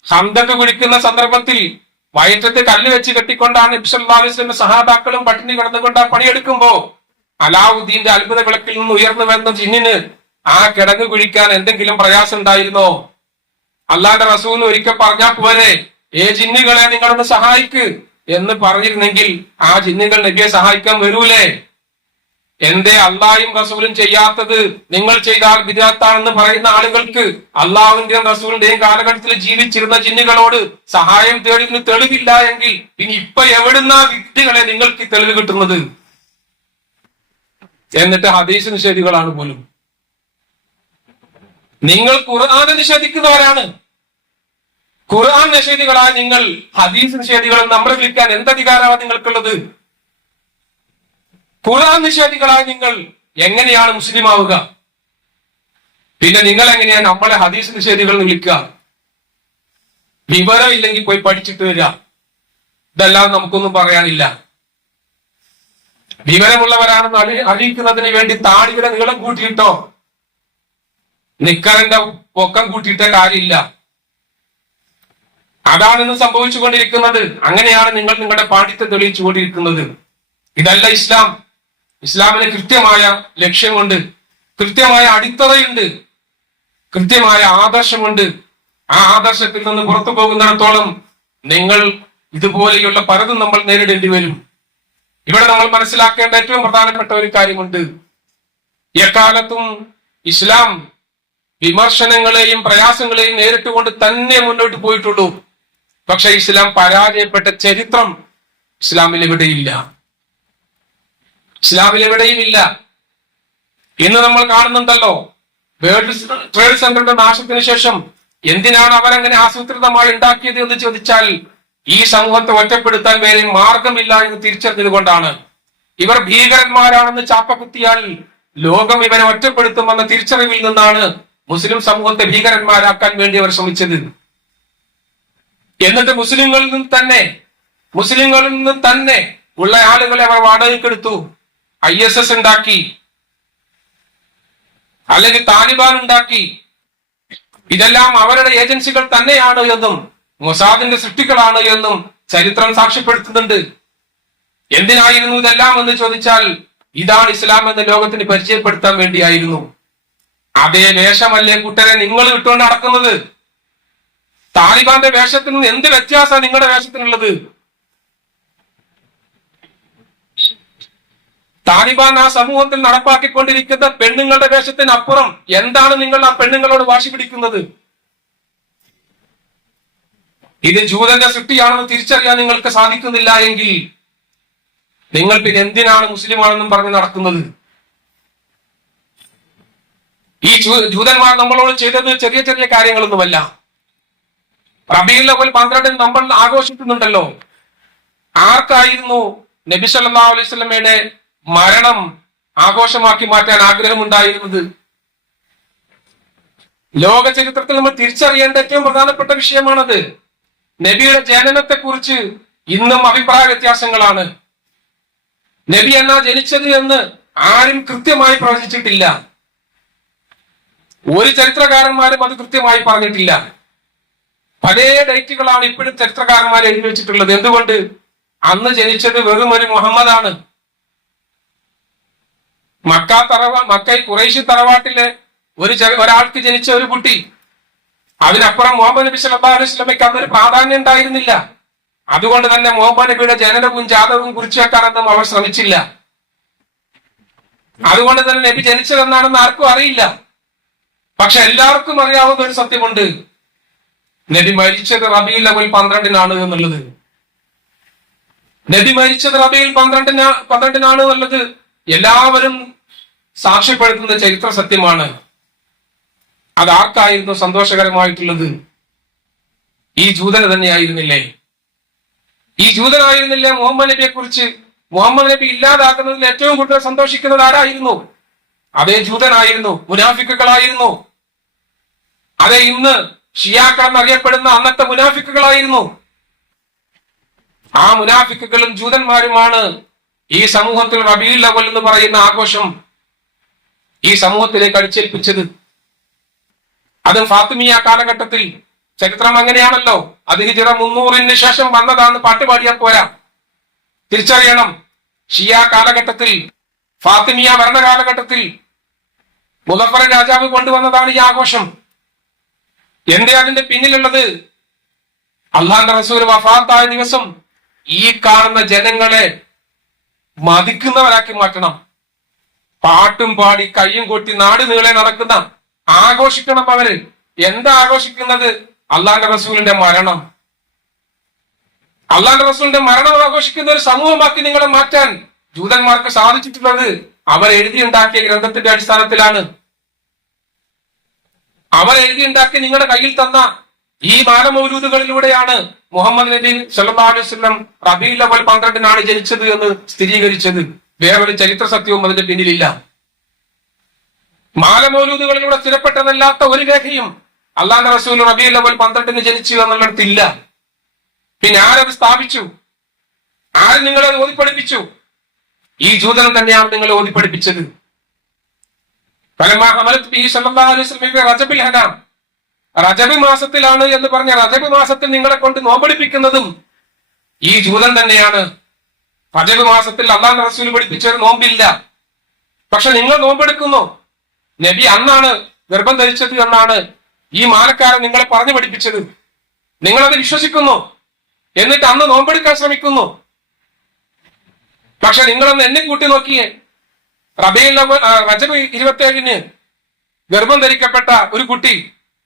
ഹന്തക്ക് കുഴിക്കുന്ന സന്ദർഭത്തിൽ വയറ്റത്ത് കല്ല് വെച്ച് കെട്ടിക്കൊണ്ടാണ് നബി സല്ലല്ലാഹു അലൈഹി വസല്ലം സഹാബാക്കളും പട്ടിണി കിടന്നുകൊണ്ട് പണിയെടുക്കുമ്പോ അലാവുദ്ദീന്റെ അത്ഭുത വിളക്കിൽ നിന്ന് ഉയർന്നു വരുന്ന ജിന്നിന് ആ കിടങ്ങ് കുഴിക്കാൻ എന്തെങ്കിലും പ്രയാസം ഉണ്ടായിരുന്നോ? അല്ലാഹുവിന്റെ റസൂൽ ഒരിക്കൽ പറഞ്ഞാൽ പോരെ, ജിന്നുകളെ നിങ്ങളൊന്ന് സഹായിക്ക് എന്ന് പറഞ്ഞിരുന്നെങ്കിൽ ആ ജിന്നുകൾ നബിയെ സഹായിക്കാൻ വരൂലേ? എന്തേ അള്ളാഹും റസൂലും ചെയ്യാത്തത് നിങ്ങൾ ചെയ്താൽ വിദാത്താണെന്ന് പറയുന്ന ആളുകൾക്ക് അള്ളാഹുവിന്റെയും റസൂലിന്റെയും കാലഘട്ടത്തിൽ ജീവിച്ചിരുന്ന ജിന്നുകളോട് സഹായം തേടിന് തെളിവില്ല എങ്കിൽ ഇനി ഇപ്പൊ എവിടുന്ന വിദ്യകളെ നിങ്ങൾക്ക് തെളിവ് കിട്ടുന്നത്? എന്നിട്ട് ഹദീസ് നിഷേധികളാണ് പോലും. നിങ്ങൾ ഖുർആനെ നിഷേധിക്കുന്നവരാണ്. ഖുർആൻ നിഷേധികളായ നിങ്ങൾ ഹദീസ് നിഷേധികളെ നമ്മളെ വിളിക്കാൻ എന്തധികാരമാണ് നിങ്ങൾക്കുള്ളത്? ഖുർആൻ നിഷേധികളായ നിങ്ങൾ എങ്ങനെയാണ് മുസ്ലിം ആവുക? പിന്നെ നിങ്ങൾ എങ്ങനെയാണ് നമ്മളെ ഹദീസ് നിഷേധികൾ എന്ന് വിളിക്കുക? വിവരമില്ലെങ്കിൽ പോയി പഠിച്ചിട്ട് വരിക. ഇതല്ലാതെ നമുക്കൊന്നും പറയാനില്ല. വിവരമുള്ളവരാണെന്ന് അറിയിക്കുന്നതിന് വേണ്ടി താടിയുടെ നീളം കൂട്ടിയിട്ടോ നിക്കറിന്റെ പൊക്കം കൂട്ടിയിട്ട കാര്യമില്ല. അതാണ് ഇന്ന് സംഭവിച്ചുകൊണ്ടിരിക്കുന്നത്. അങ്ങനെയാണ് നിങ്ങൾ നിങ്ങളുടെ പാണ്ഡിത്യം തെളിയിച്ചുകൊണ്ടിരിക്കുന്നത്. ഇതല്ല ഇസ്ലാം. ഇസ്ലാമിന് കൃത്യമായ ലക്ഷ്യമുണ്ട്, കൃത്യമായ അടിത്തറയുണ്ട്, കൃത്യമായ ആദർശമുണ്ട്. ആ ആദർശത്തിൽ നിന്ന് പുറത്തു പോകുന്നിടത്തോളം നിങ്ങൾ ഇതുപോലെയുള്ള പലതും നമ്മൾ നേരിടേണ്ടി വരും. ഇവിടെ നമ്മൾ മനസ്സിലാക്കേണ്ട ഏറ്റവും പ്രധാനപ്പെട്ട ഒരു കാര്യമുണ്ട്. എക്കാലത്തും ഇസ്ലാം വിമർശനങ്ങളെയും പ്രയാസങ്ങളെയും നേരിട്ടുകൊണ്ട് തന്നെ മുന്നോട്ട് പോയിട്ടുള്ളൂ. പക്ഷെ ഇസ്ലാം പരാജയപ്പെട്ട ചരിത്രം ഇസ്ലാമിൽ എവിടെയില്ല. ഇസ്ലാമിൽ എവിടെയും ഇല്ല. ഇന്ന് നമ്മൾ കാണുന്നുണ്ടല്ലോ, വേൾഡ് ട്രേഡ് സെന്ററിന്റെ നാശത്തിന് ശേഷം എന്തിനാണ് അവരങ്ങനെ ആസൂത്രിതമായി ഉണ്ടാക്കിയത് എന്ന് ചോദിച്ചാൽ ഈ സമൂഹത്തെ ഒറ്റപ്പെടുത്താൻ വേറെ മാർഗമില്ല എന്ന് തിരിച്ചറിഞ്ഞത് കൊണ്ടാണ്. ഇവർ ഭീകരന്മാരാണെന്ന് ചാപ്പകുത്തിയാൽ ലോകം ഇവരെ ഒറ്റപ്പെടുത്തുമെന്ന തിരിച്ചറിവിൽ നിന്നാണ് മുസ്ലിം സമൂഹത്തെ ഭീകരന്മാരാക്കാൻ വേണ്ടി അവർ ശ്രമിച്ചത്. എന്നിട്ട് മുസ്ലിങ്ങളിൽ നിന്ന് തന്നെ ഉള്ള ആളുകളെ അവർ വാടകയ്ക്കെടുത്തു. ISS ഉണ്ടാക്കി, അല്ലെങ്കിൽ താലിബാൻ ഉണ്ടാക്കി. ഇതെല്ലാം അവരുടെ ഏജൻസികൾ തന്നെയാണ് എന്നും മൊസാദിന്റെ സൃഷ്ടികളാണ് എന്നും ചരിത്രം സാക്ഷ്യപ്പെടുത്തുന്നുണ്ട്. എന്തിനായിരുന്നു ഇതെല്ലാം എന്ന് ചോദിച്ചാൽ ഇതാണ് ഇസ്ലാം എന്ന് ലോകത്തിന് പരിചയപ്പെടുത്താൻ വേണ്ടിയായിരുന്നു. അതേ വേഷമല്ലേ കൂട്ടരെ നിങ്ങൾ ഇട്ടുകൊണ്ട് നടക്കുന്നത്? താലിബാന്റെ വേഷത്തിൽ നിന്ന് എന്ത് വ്യത്യാസമാണ് നിങ്ങളുടെ വേഷത്തിനുള്ളത്? താലിബാൻ ആ സമൂഹത്തിൽ നടപ്പാക്കിക്കൊണ്ടിരിക്കുന്ന പെണ്ണുങ്ങളുടെ വേഷത്തിനപ്പുറം എന്താണ് നിങ്ങൾ ആ പെണ്ണുങ്ങളോട് വാശി പിടിക്കുന്നത്? ഇത് ജൂതന്റെ സൃഷ്ടിയാണെന്ന് തിരിച്ചറിയാൻ നിങ്ങൾക്ക് സാധിക്കുന്നില്ല എങ്കിൽ നിങ്ങൾ പിന്നെ എന്തിനാണ് മുസ്ലിമാണെന്നും പറഞ്ഞ് നടക്കുന്നത്? ഈ ജൂതന്മാർ നമ്മളോട് ചെയ്തത് ചെറിയ ചെറിയ കാര്യങ്ങളൊന്നുമല്ല. റബീഉൽ അവ്വൽ 12 നമ്മൾ ആഘോഷിക്കുന്നുണ്ടല്ലോ. ആർക്കായിരുന്നു നബി സല്ലല്ലാഹു അലൈഹി വസല്ലമയുടെ മരണം ആഘോഷമാക്കി മാറ്റാൻ ആഗ്രഹമുണ്ടായിരുന്നത്? ലോക ചരിത്രത്തിൽ നമ്മൾ തിരിച്ചറിയേണ്ട ഏറ്റവും പ്രധാനപ്പെട്ട വിഷയമാണത്. നബിയുടെ ജനനത്തെ കുറിച്ച് ഇന്നും അഭിപ്രായ വ്യത്യാസങ്ങളാണ്. നബി എന്നാ ജനിച്ചത് എന്ന് ആരും കൃത്യമായി പ്രവചിച്ചിട്ടില്ല. ഒരു ചരിത്രകാരന്മാരും അത് കൃത്യമായി പറഞ്ഞിട്ടില്ല. പല ഡേറ്റുകളാണ് ഇപ്പോഴും ചരിത്രകാരന്മാർ എഴുതി വെച്ചിട്ടുള്ളത്. എന്തുകൊണ്ട്? അന്ന് ജനിച്ചത് വെറും ഒരു മുഹമ്മദാണ്. മക്കൈ ഖുറൈശി തറവാട്ടിലെ ഒരാൾക്ക് ജനിച്ച ഒരു കുട്ടി. അതിനപ്പുറം മുഹമ്മദ് നബി സല്ലല്ലാഹു അലൈഹി വസല്ലമയ്ക്ക് അതൊരു പ്രാധാന്യം ഉണ്ടായിരുന്നില്ല. അതുകൊണ്ട് തന്നെ മുഹമ്മദ് നബിയുടെ ജനനവും ജാതകവും കുറിച്ച് വെക്കാനൊന്നും അവർ ശ്രമിച്ചില്ല. അതുകൊണ്ട് തന്നെ നബി ജനിച്ചതെന്നാണെന്ന് ആർക്കും അറിയില്ല. പക്ഷെ എല്ലാവർക്കും അറിയാവുന്ന ഒരു സത്യമുണ്ട്, നബി മരിച്ചത് റബീഉൽ അവ്വൽ 12-നാണ് എന്നുള്ളത്. നബി മരിച്ചത് റബീഉൽ 12-നാണ് എന്നുള്ളത് എല്ലാവരും സാക്ഷ്യപ്പെടുത്തുന്ന ചരിത്ര സത്യമാണ്. അതാർക്കായിരുന്നു സന്തോഷകരമായിട്ടുള്ളത്? ഈ ജൂതന് തന്നെയായിരുന്നില്ലേ? ഈ ജൂതനായിരുന്നില്ലേ മുഹമ്മദ് നബിയെ കുറിച്ച്? മുഹമ്മദ് നബി ഇല്ലാതാക്കുന്നതിൽ ഏറ്റവും കൂടുതൽ സന്തോഷിക്കുന്നത് ആരായിരുന്നു? അതേ ജൂതനായിരുന്നു, മുനാഫിക്കുകളായിരുന്നു. അതെ ഇന്ന് ഷിയാക്കൾ എന്നറിയപ്പെടുന്ന അന്നത്തെ മുനാഫിക്കുകളായിരുന്നു. ആ മുനാഫിക്കുകളും ജൂതന്മാരുമാണ് ഈ സമൂഹത്തിൽ റബീഉൽ അവ്വൽ എന്ന് പറയുന്ന ആഘോഷം ഈ സമൂഹത്തിലേക്ക് അടിച്ചേൽപ്പിച്ചത്. അത് ഫാത്തിമിയ കാലഘട്ടത്തിൽ. ചരിത്രം അങ്ങനെയാണല്ലോ. അത് ഹിജ്റ 300-ന് ശേഷം വന്നതാന്ന് പാട്ടുപാടിയാ പോരാ. തിരിച്ചറിയണം, ഷിയ കാലഘട്ടത്തിൽ, ഫാത്തിമിയ ഭരണകാലഘട്ടത്തിൽ മുദഫർ രാജാവ് കൊണ്ടുവന്നതാണ് ഈ ആഘോഷം. എന്തേ അതിന്റെ പിന്നിലുള്ളത്? അള്ളാഹുവിന്റെ റസൂൽ വഫാത്തായ ദിവസം ഈ കാണുന്ന ജനങ്ങളെ മതിക്കുന്നവരാക്കി മാറ്റണം. പാട്ടും പാടി കയ്യും കൊട്ടി നാട് നീളെ നടക്കുന്ന, ആഘോഷിക്കണം അവര്. എന്താ ആഘോഷിക്കുന്നത്? അള്ളാന്റെ റസൂലിന്റെ മരണം. അള്ളാന്റെ റസൂലിന്റെ മരണം ആഘോഷിക്കുന്ന ഒരു സമൂഹമാക്കി നിങ്ങളെ മാറ്റാൻ ജൂതന്മാർക്ക് സാധിച്ചിട്ടുള്ളത് അവർ എഴുതിയുണ്ടാക്കിയ ഗ്രന്ഥത്തിന്റെ അടിസ്ഥാനത്തിലാണ്. അവർ എഴുതിയുണ്ടാക്കി നിങ്ങളുടെ കയ്യിൽ തന്ന ഈ മാനമൗലൂദുകളിലൂടെയാണ് മുഹമ്മദ് നബി സല്ലല്ലാഹു അലൈഹി വസല്ലം റബീഉൽ അവ്വൽ 12-നാണ് ജനിച്ചത് എന്ന് സ്ഥിരീകരിച്ചത്. വേറൊരു ചരിത്ര സത്യവും അതിന്റെ പിന്നിലില്ല. മാലമൗലൂദുകളിലൂടെ സ്ഥിരപ്പെട്ടതല്ലാത്ത ഒരു രേഖയും അള്ളാഹുവിന്റെ റസൂൽ റബീഉൽ അവ്വൽ 12-ന് ജനിച്ചു എന്നുള്ളിടത്തില്ല. പിന്നെ ആരത് സ്ഥാപിച്ചു? ആര് നിങ്ങളെ ഓതിപ്പഠിപ്പിച്ചു? ഈ ജൂതൻ തന്നെയാണ് നിങ്ങളെ ഓതിപ്പഠിപ്പിച്ചത്. റജബ് മാസത്തിലാണ് എന്ന് പറഞ്ഞ റജബ് മാസത്തിൽ നിങ്ങളെ കൊണ്ട് നോമ്പെടുപ്പിക്കുന്നതും ഈ ജൂതൻ തന്നെയാണ്. റജബ് മാസത്തിൽ അള്ളാഹുവിന്റെ റസൂൽ പഠിപ്പിച്ചൊരു നോമ്പില്ല. പക്ഷെ നിങ്ങൾ നോമ്പെടുക്കുന്നു. നബി അന്നാണ് ഗർഭം ധരിച്ചത് എന്നാണ് ഈ മാലക്കാരൻ നിങ്ങളെ പറഞ്ഞു പഠിപ്പിച്ചത്. നിങ്ങളത് വിശ്വസിക്കുന്നു. എന്നിട്ട് അന്ന് നോമ്പെടുക്കാൻ ശ്രമിക്കുന്നു. പക്ഷെ നിങ്ങളൊന്ന് എന്നെ കൂട്ടി നോക്കിയേ. റജബ് 27-ന് ഗർഭം ധരിക്കപ്പെട്ട ഒരു കുട്ടി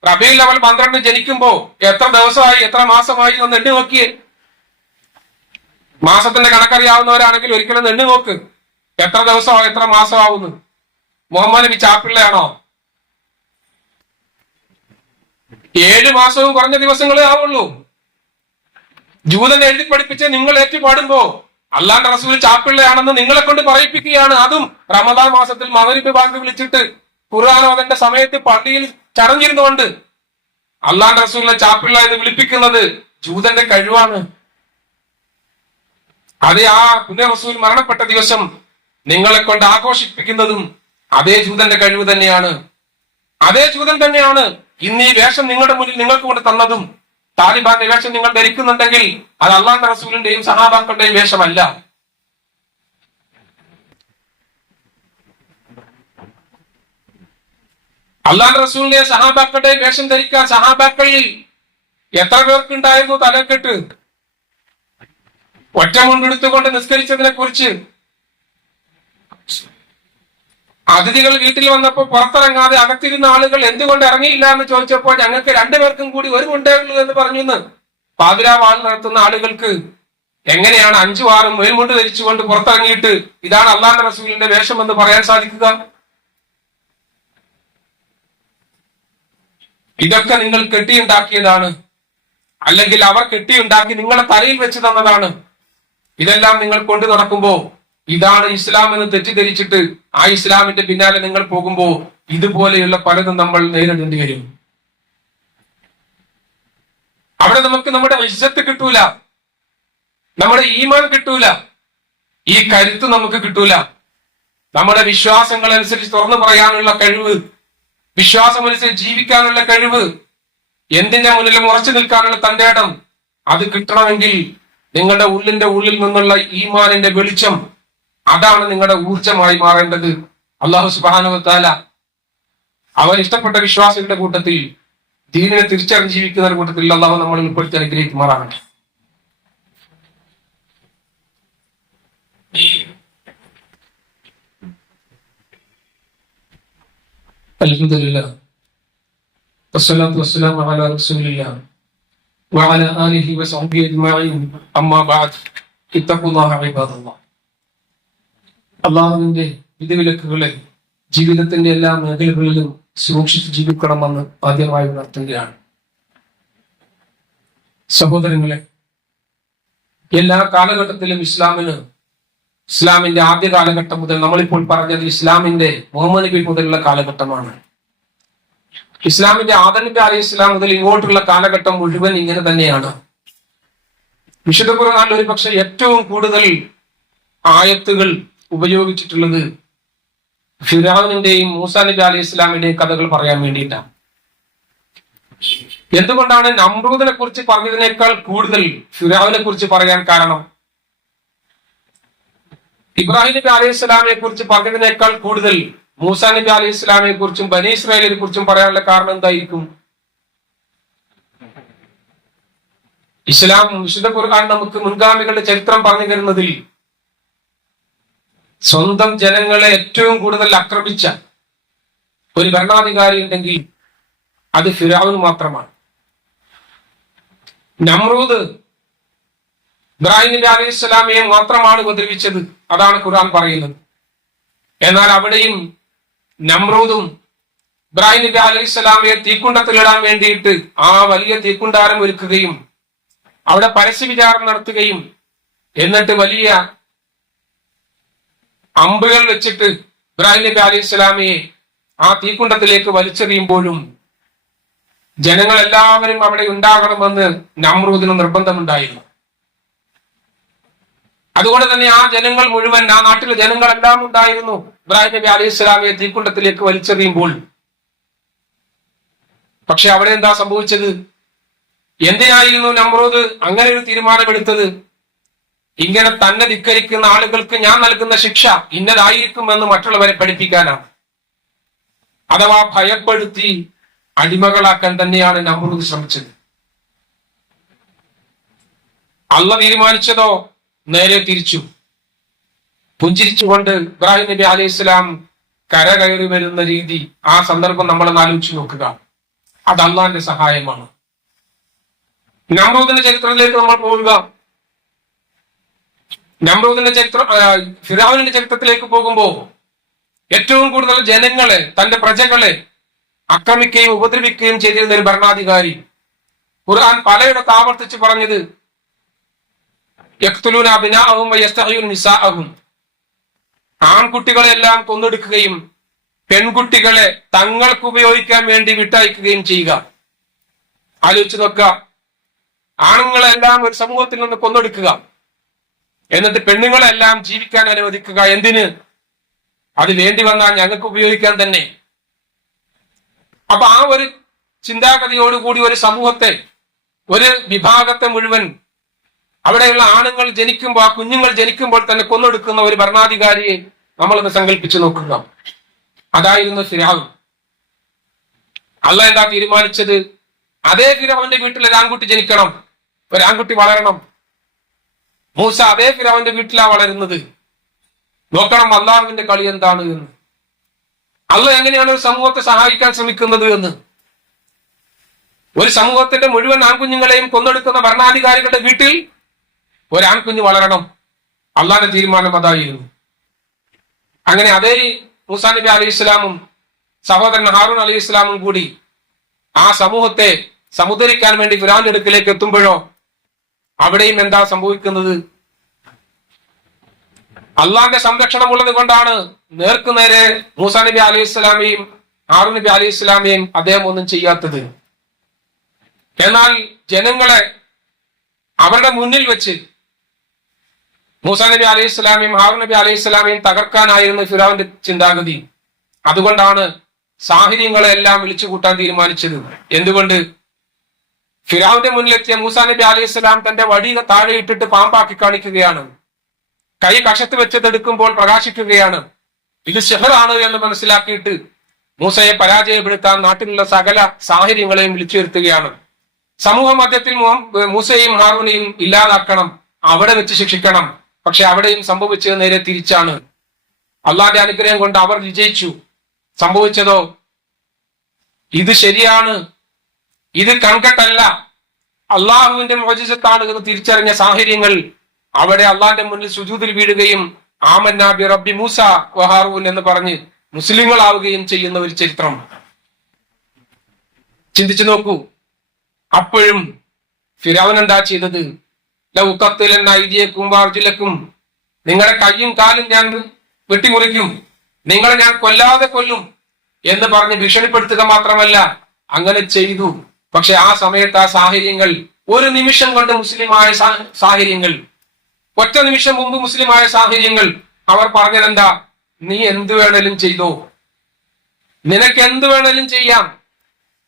റബീഉൽ അവ്വൽ 12 ജനിക്കുമ്പോ എത്ര ദിവസമായി, എത്ര മാസമായി ഒന്ന് എണ്ണി നോക്കിയേ. മാസത്തിന്റെ കണക്കറിയാവുന്നവരാണെങ്കിൽ ഒരിക്കലും എണ്ണി നോക്ക്. എത്ര ദിവസമാവും, എത്ര മാസമാവുന്നു? മുഹമ്മദ് നബി ചാപ്പിള്ളയാണോ? 7 മാസവും കുറഞ്ഞ ദിവസങ്ങളേ ആവുള്ളൂ. ജൂതൻ എഴുതി പഠിപ്പിച്ച് നിങ്ങൾ ഏറ്റുപാടുമ്പോ അള്ളാന്റെ റസൂൽ ചാപ്പിള്ളയാണെന്ന് നിങ്ങളെ കൊണ്ട് പറയിപ്പിക്കുകയാണ്. അതും റമദാൻ മാസത്തിൽ മഗ്‌രിബ് ബാങ്ക് വിളിച്ചിട്ട് ഖുർആൻ ഓതേണ്ട സമയത്ത് പള്ളിയിൽ ചടഞ്ഞിരുന്നുകൊണ്ട് അള്ളാന്റെ റസൂലിനെ ചാപ്പിള്ള എന്ന് വിളിപ്പിക്കുന്നത് ജൂതന്റെ കഴിവാണ്. അതേ ആ പുണ്യ റസൂൽ മരണപ്പെട്ട ദിവസം നിങ്ങളെ കൊണ്ട് ആഘോഷിപ്പിക്കുന്നതും അതേ ജൂതന്റെ കഴിവ് തന്നെയാണ്. അതേ ജൂതൻ തന്നെയാണ് ഇന്ന് ഈ വേഷം നിങ്ങളുടെ മുന്നിൽ നിങ്ങൾക്ക് കൊണ്ട് തന്നതും. താലിബാന്റെ വേഷം നിങ്ങൾ ധരിക്കുന്നുണ്ടെങ്കിൽ അത് അള്ളാന്റെ റസൂലിന്റെയും സഹാബാക്കളുടെയും വേഷമല്ല. അള്ളാന്റെ റസൂലിന്റെ സഹാബാക്കളുടെ വേഷം ധരിക്കാൻ സഹാബാക്കളിൽ എത്ര പേർക്കുണ്ടായിരുന്നു തലക്കെട്ട്? ഒറ്റ മുണ്ടെടുത്തുകൊണ്ട് നിസ്കരിച്ചതിനെ കുറിച്ച് അതിഥികൾ വീട്ടിൽ വന്നപ്പോൾ പുറത്തിറങ്ങാതെ അകത്തിരുന്ന ആളുകൾ എന്തുകൊണ്ട് ഇറങ്ങിയില്ല എന്ന് ചോദിച്ചപ്പോൾ ഞങ്ങൾക്ക് 2 പേർക്കും കൂടി ഒരു മുണ്ടേ ഉള്ളൂ എന്ന് പറഞ്ഞു. പാതിരാവാൾ നടത്തുന്ന ആളുകൾക്ക് എങ്ങനെയാണ് 5 6 മേൽമുണ്ട് ധരിച്ചുകൊണ്ട് പുറത്തിറങ്ങിയിട്ട് ഇതാണ് അള്ളാന്റെ റസൂലിന്റെ വേഷം എന്ന് പറയാൻ സാധിക്കുക? ഇതൊക്കെ നിങ്ങൾ കെട്ടിയുണ്ടാക്കിയതാണ്, അല്ലെങ്കിൽ അവർ കെട്ടിയുണ്ടാക്കി നിങ്ങളെ തലയിൽ വെച്ച് തന്നതാണ്. ഇതെല്ലാം നിങ്ങൾ കൊണ്ടു നടക്കുമ്പോ ഇതാണ് ഇസ്ലാം എന്ന് തെറ്റിദ്ധരിച്ചിട്ട് ആ ഇസ്ലാമിന്റെ പിന്നാലെ നിങ്ങൾ പോകുമ്പോ ഇതുപോലെയുള്ള പലതും നമ്മൾ നേരിടേണ്ടി വരും. അവിടെ നമുക്ക് നമ്മുടെ ഇസ്സത്ത് കിട്ടൂല, നമ്മുടെ ഈമാൻ കിട്ടൂല, ഈ കരുത്ത് നമുക്ക് കിട്ടൂല. നമ്മുടെ വിശ്വാസങ്ങൾ അനുസരിച്ച് തുറന്നു പറയാനുള്ള കഴിവ്, വിശ്വാസമനുസരിച്ച് ജീവിക്കാനുള്ള കഴിവ്, എന്തിന്റെ മുന്നിലും ഉറച്ചു നിൽക്കാനുള്ള തന്റെ ഇടം, അത് കിട്ടണമെങ്കിൽ നിങ്ങളുടെ ഉള്ളിന്റെ ഉള്ളിൽ നിന്നുള്ള ഈമാനിന്റെ വെളിച്ചം, അതാണ് നിങ്ങളുടെ ഊർജമായി മാറേണ്ടത്. അല്ലാഹു സുബ്ഹാനഹു വ തആല അവൻ ഇഷ്ടപ്പെട്ട വിശ്വാസികളുടെ കൂട്ടത്തിൽ, ദീനിനെ തിരിച്ചറിഞ്ഞ് ജീവിക്കുന്ന കൂട്ടത്തിൽ അല്ലാഹു നമ്മളെ ഉൾപ്പെടുത്തി അനുഗ്രഹിക്കുമാറാകട്ടെ. അൽഹംദുലില്ലാഹ് വസ്സലാത്തു വസ്സലാമു അലാ റസൂലില്ലാഹ് വഅലാ ആലിഹി വസഹ്ബിഹി അജ്മഈൻ. അമ്മാ ബഅദ്. ഇത്തഖുല്ലാഹ ഇബാദല്ലാഹ്. അള്ളാഹുവിന്റെ വിധിവിലക്കുകളെ ജീവിതത്തിന്റെ എല്ലാ മേഖലകളിലും സൂക്ഷിച്ച് ജീവിക്കണമെന്ന് ആദ്യമായി ഉണർത്തുകയാണ്. സഹോദരങ്ങളെ, എല്ലാ കാലഘട്ടത്തിലും ഇസ്ലാമിന്റെ ആദ്യ കാലഘട്ടം മുതൽ, നമ്മളിപ്പോൾ പറഞ്ഞത് ഇസ്ലാമിന്റെ മുഹമ്മദ് നബി മുതലുള്ള കാലഘട്ടമാണ്. ഇസ്ലാമിന്റെ ആദം നബി അലൈഹി ഇസ്ലാം മുതൽ ഇങ്ങോട്ടുള്ള കാലഘട്ടം മുഴുവൻ ഇങ്ങനെ തന്നെയാണ്. വിശുദ്ധ ഖുർആനിൽ ഒരു പക്ഷെ ഏറ്റവും കൂടുതൽ ആയത്തുകൾ ഉപയോഗിച്ചിട്ടുള്ളത് ഫിർഔനിന്റെയും മൂസാ നബി അലൈഹി ഇസ്ലാമിന്റെയും കഥകൾ പറയാൻ വേണ്ടിയിട്ടാണ്. എന്തുകൊണ്ടാണ് നമ്രൂദിനെ കുറിച്ച് പറഞ്ഞതിനേക്കാൾ കൂടുതൽ ഫിർഔനെ കുറിച്ച് പറയാൻ കാരണം? ഇബ്രാഹിം നബി അലൈഹി ഇസ്ലാമിനെ കുറിച്ച് പറഞ്ഞതിനേക്കാൾ കൂടുതൽ മൂസാ നബി അലൈഹി ഇസ്ലാമിനെ കുറിച്ചും ബനി ഇസ്രായേലിനെ കുറിച്ചും പറയാനുള്ള കാരണം എന്തായിരിക്കും? ഇസ്ലാം, വിശുദ്ധ ഖുർആൻ നമുക്ക് മുൻഗാമികളുടെ ചരിത്രം പറഞ്ഞു തരുന്നതിൽ സ്വന്തം ജനങ്ങളെ ഏറ്റവും കൂടുതൽ ആക്രമിച്ച ഒരു ഭരണാധികാരി ഉണ്ടെങ്കിൽ അത് ഫിർഔൻ മാത്രമാണ്. നമ്രൂദ് ഇബ്രാഹിം നബി അലൈഹി സ്വലാമയെ മാത്രമാണ് ഉപദ്രവിച്ചത്, അതാണ് ഖുർആൻ പറയുന്നത്. എന്നാൽ അവിടെയും നമ്രൂദും ഇബ്രാഹിം നബി അലൈഹി സ്വലാമയെ തീക്കുണ്ടത്തിലിടാൻ വേണ്ടിയിട്ട് ആ വലിയ തീക്കുണ്ടാരം ഒരുക്കുകയും അവിടെ പരസ്യ വിചാരം നടത്തുകയും എന്നിട്ട് വലിയ അമ്പുകൾ വെച്ചിട്ട് ഇബ്രാഹിം നബി അലൈഹി സ്വലാമയെ ആ തീക്കുണ്ടത്തിലേക്ക് വലിച്ചെറിയുമ്പോഴും ജനങ്ങൾ എല്ലാവരും അവിടെ ഉണ്ടാകണമെന്ന് നമ്രൂദിന് നിർബന്ധമുണ്ടായിരുന്നു. അതുകൊണ്ട് തന്നെ ആ ജനങ്ങൾ മുഴുവൻ, ആ നാട്ടിലെ ജനങ്ങളെല്ലാം ഉണ്ടായിരുന്നു ഇബ്രാഹിം നബി അലൈഹി സ്വലാമയെ തീക്കുണ്ടത്തിലേക്ക് വലിച്ചെറിയുമ്പോൾ. പക്ഷെ അവിടെ എന്താ സംഭവിച്ചത്? എന്തിനായിരുന്നു നമ്രൂദ് അങ്ങനെ ഒരു തീരുമാനമെടുത്തത്? ഇങ്ങനെ തന്നെ ധിക്കരിക്കുന്ന ആളുകൾക്ക് ഞാൻ നൽകുന്ന ശിക്ഷ ഇന്നതായിരിക്കുമെന്ന് മറ്റുള്ളവരെ പഠിപ്പിക്കാനാണ്. അഥവാ ഭയപ്പെടുത്തി അടിമകളാക്കാൻ തന്നെയാണ് നമ്രൂദ് ശ്രമിച്ചത്. അള്ളാഹ് തീരുമാനിച്ചതോ നേരെ തിരിച്ചു. പുഞ്ചിരിച്ചുകൊണ്ട് ഇബ്രാഹിം നബി അലൈഹി സ്വലാം കരകയറി വരുന്ന രീതി, ആ സന്ദർഭം നമ്മളൊന്ന് ആലോചിച്ച് നോക്കുക. അത് അള്ളാഹിന്റെ സഹായമാണ്. നമ്രൂദിന്റെ ചരിത്രത്തിലേക്ക് നമ്മൾ പോവുക. നമ്രൂദിന്റെ ചരിത്രം, ഫിർഔനിന്റെ ചരിത്രത്തിലേക്ക് പോകുമ്പോ ഏറ്റവും കൂടുതൽ ജനങ്ങളെ, തന്റെ പ്രജകളെ ആക്രമിക്കുകയും ഉപദ്രവിക്കുകയും ചെയ്തിരുന്ന ഒരു ഭരണാധികാരി. ഖുർആൻ പലയിടത്ത് ആവർത്തിച്ച് പറഞ്ഞത് യഖ്തുലൂന അബ്നാഅഹും വയസ്തഹ്യൂന നിസാഅഹും, ആൺകുട്ടികളെല്ലാം കൊന്നൊടുക്കുകയും പെൺകുട്ടികളെ തങ്ങൾക്ക് ഉപയോഗിക്കാൻ വേണ്ടി വിട്ടയക്കുകയും ചെയ്യുക. ആലോചിച്ച് നോക്കുക. ആണുങ്ങളെല്ലാം ഒരു സമൂഹത്തിൽ നിന്ന് കൊന്നൊടുക്കുക, എന്നിട്ട് പെണ്ണുങ്ങളെല്ലാം ജീവിക്കാൻ അനുവദിക്കുക. എന്തിന്? അത് വേണ്ടി വന്നാൽ ഞങ്ങൾക്ക് ഉപയോഗിക്കാൻ തന്നെ. അപ്പൊ ആ ഒരു ചിന്താഗതിയോടുകൂടി ഒരു സമൂഹത്തെ, ഒരു വിഭാഗത്തെ മുഴുവൻ, അവിടെയുള്ള ആണുങ്ങൾ ജനിക്കുമ്പോൾ, ആ കുഞ്ഞുങ്ങൾ ജനിക്കുമ്പോൾ തന്നെ കൊന്നൊടുക്കുന്ന ഒരു ഭരണാധികാരിയെ നമ്മളൊന്ന് സങ്കല്പിച്ചു നോക്കുക. അതായിരുന്നു ഫിർഔൻ. അള്ളാഹ് എന്താ തീരുമാനിച്ചത്? അതേ ഫിർഔന്റെ വീട്ടിൽ ഒരു ആൺകുട്ടി ജനിക്കണം, ഒരു ആൺകുട്ടി വളരണം. മൂസ അതേ ഫിർഔന്റെ വീട്ടിലാ വളരുന്നത്. നോക്കണം അള്ളാഹുവിന്റെ കളി എന്താണ് എന്ന്. അള്ളാഹ് എങ്ങനെയാണ് ഒരു സമൂഹത്തെ സഹായിക്കാൻ ശ്രമിക്കുന്നത് എന്ന്. ഒരു സമൂഹത്തിന്റെ മുഴുവൻ ആൺകുഞ്ഞുങ്ങളെയും കൊന്നൊടുക്കുന്ന ഭരണാധികാരികളുടെ വീട്ടിൽ ഒരാൺകുഞ്ഞ് വളരണം. അള്ളാഹിന്റെ തീരുമാനം അതായിരുന്നു. അങ്ങനെ അതേ മൂസാ നബി അലൈഹി ഇസ്ലാമും സഹോദരൻ ഹാറൂൻ അലൈഹി ഇസ്ലാമും കൂടി ആ സമൂഹത്തെ സമുദ്ധരിക്കാൻ വേണ്ടി ഫിർഔന്റെ അടുക്കിലേക്ക് എത്തുമ്പോഴോ അവിടെയും എന്താ സംഭവിക്കുന്നത്? അള്ളാന്റെ സംരക്ഷണം ഉള്ളത് കൊണ്ടാണ് നേർക്കുനേരെ മൂസാ നബി അലൈഹി ഇസ്ലാമയും ഹാറൂൻ നബി അലൈഹി ഇസ്ലാമയും അദ്ദേഹം ഒന്നും ചെയ്യാത്തത്. എന്നാൽ ജനങ്ങളെ അവരുടെ മുന്നിൽ വെച്ച് മൂസാ നബി അലൈഹി ഇസ്ലാമയും ഹാറൂൻ നബി അലൈഹി ഇസ്ലാമയും തകർക്കാനായിരുന്നു ഫിർഔന്റെ ചിന്താഗതി. അതുകൊണ്ടാണ് സാഹിര്യങ്ങളെ എല്ലാം വിളിച്ചു കൂട്ടാൻ തീരുമാനിച്ചത്. എന്തുകൊണ്ട്? ഫിർഔന്റെ മുന്നിലെത്തിയ മൂസാ നബി അലൈഹി ഇസ്ലാം തന്റെ വടി താഴെ ഇട്ടിട്ട് പാമ്പാക്കി കാണിക്കുകയാണ്. കൈ കഷത്ത് വെച്ചതെടുക്കുമ്പോൾ പ്രകാശിക്കുകയാണ്. ഇത് സിഹ്റാണ് എന്ന് മനസ്സിലാക്കിയിട്ട് മൂസയെ പരാജയപ്പെടുത്താൻ നാട്ടിലുള്ള സകല സാഹചര്യങ്ങളെയും വിളിച്ചു വരുത്തുകയാണ്. സമൂഹ മധ്യത്തിൽ മൂസയെയും ഹാറൂനെയും ഇല്ലാതാക്കണം, അവിടെ വെച്ച് ശിക്ഷിക്കണം. പക്ഷെ അവിടെയും സംഭവിച്ചത് നേരെ തിരിച്ചാണ്. അള്ളാന്റെ അനുഗ്രഹം കൊണ്ട് അവർ വിജയിച്ചു. സംഭവിച്ചതോ ഇത് ശരിയാണ്, ഇത് കൺകെട്ടല്ല, അള്ളാഹുവിന്റെ മുഅ്ജിസത്താണ് എന്ന് തിരിച്ചറിഞ്ഞ സാഹചര്യങ്ങൾ അവിടെ അള്ളാന്റെ മുന്നിൽ സുജൂദിൽ വീഴുകയും ആമന്നാ ബി റബ്ബി മൂസ വ ഹാറൂൻ എന്ന് പറഞ്ഞ് മുസ്ലിങ്ങളാവുകയും ചെയ്യുന്ന ഒരു ചരിത്രം ചിന്തിച്ചു നോക്കൂ. അപ്പോഴും ഫിർഔൻ എന്താ ചെയ്തത്? ലൗഖത്തിലൻ ഐദിയക്കും വാർജുലക്കും, നിങ്ങളുടെ കയ്യും കാലും ഞാൻ വെട്ടിമുറിക്കും, നിങ്ങളെ ഞാൻ കൊല്ലാതെ കൊല്ലും എന്ന് പറഞ്ഞ് ഭീഷണിപ്പെടുത്തുക മാത്രമല്ല, അങ്ങനെ ചെയ്തു. പക്ഷെ ആ സമയത്ത് ആ സാഹചര്യങ്ങൾ, ഒരു നിമിഷം കൊണ്ട് മുസ്ലിമായ സാഹചര്യങ്ങൾ, ഒറ്റ നിമിഷം മുമ്പ് മുസ്ലിമായ സാഹചര്യങ്ങൾ, അവർ പറഞ്ഞതെന്താ? നീ എന്ത് വേണേലും ചെയ്തോ, നിനക്ക് എന്ത് വേണേലും ചെയ്യാം,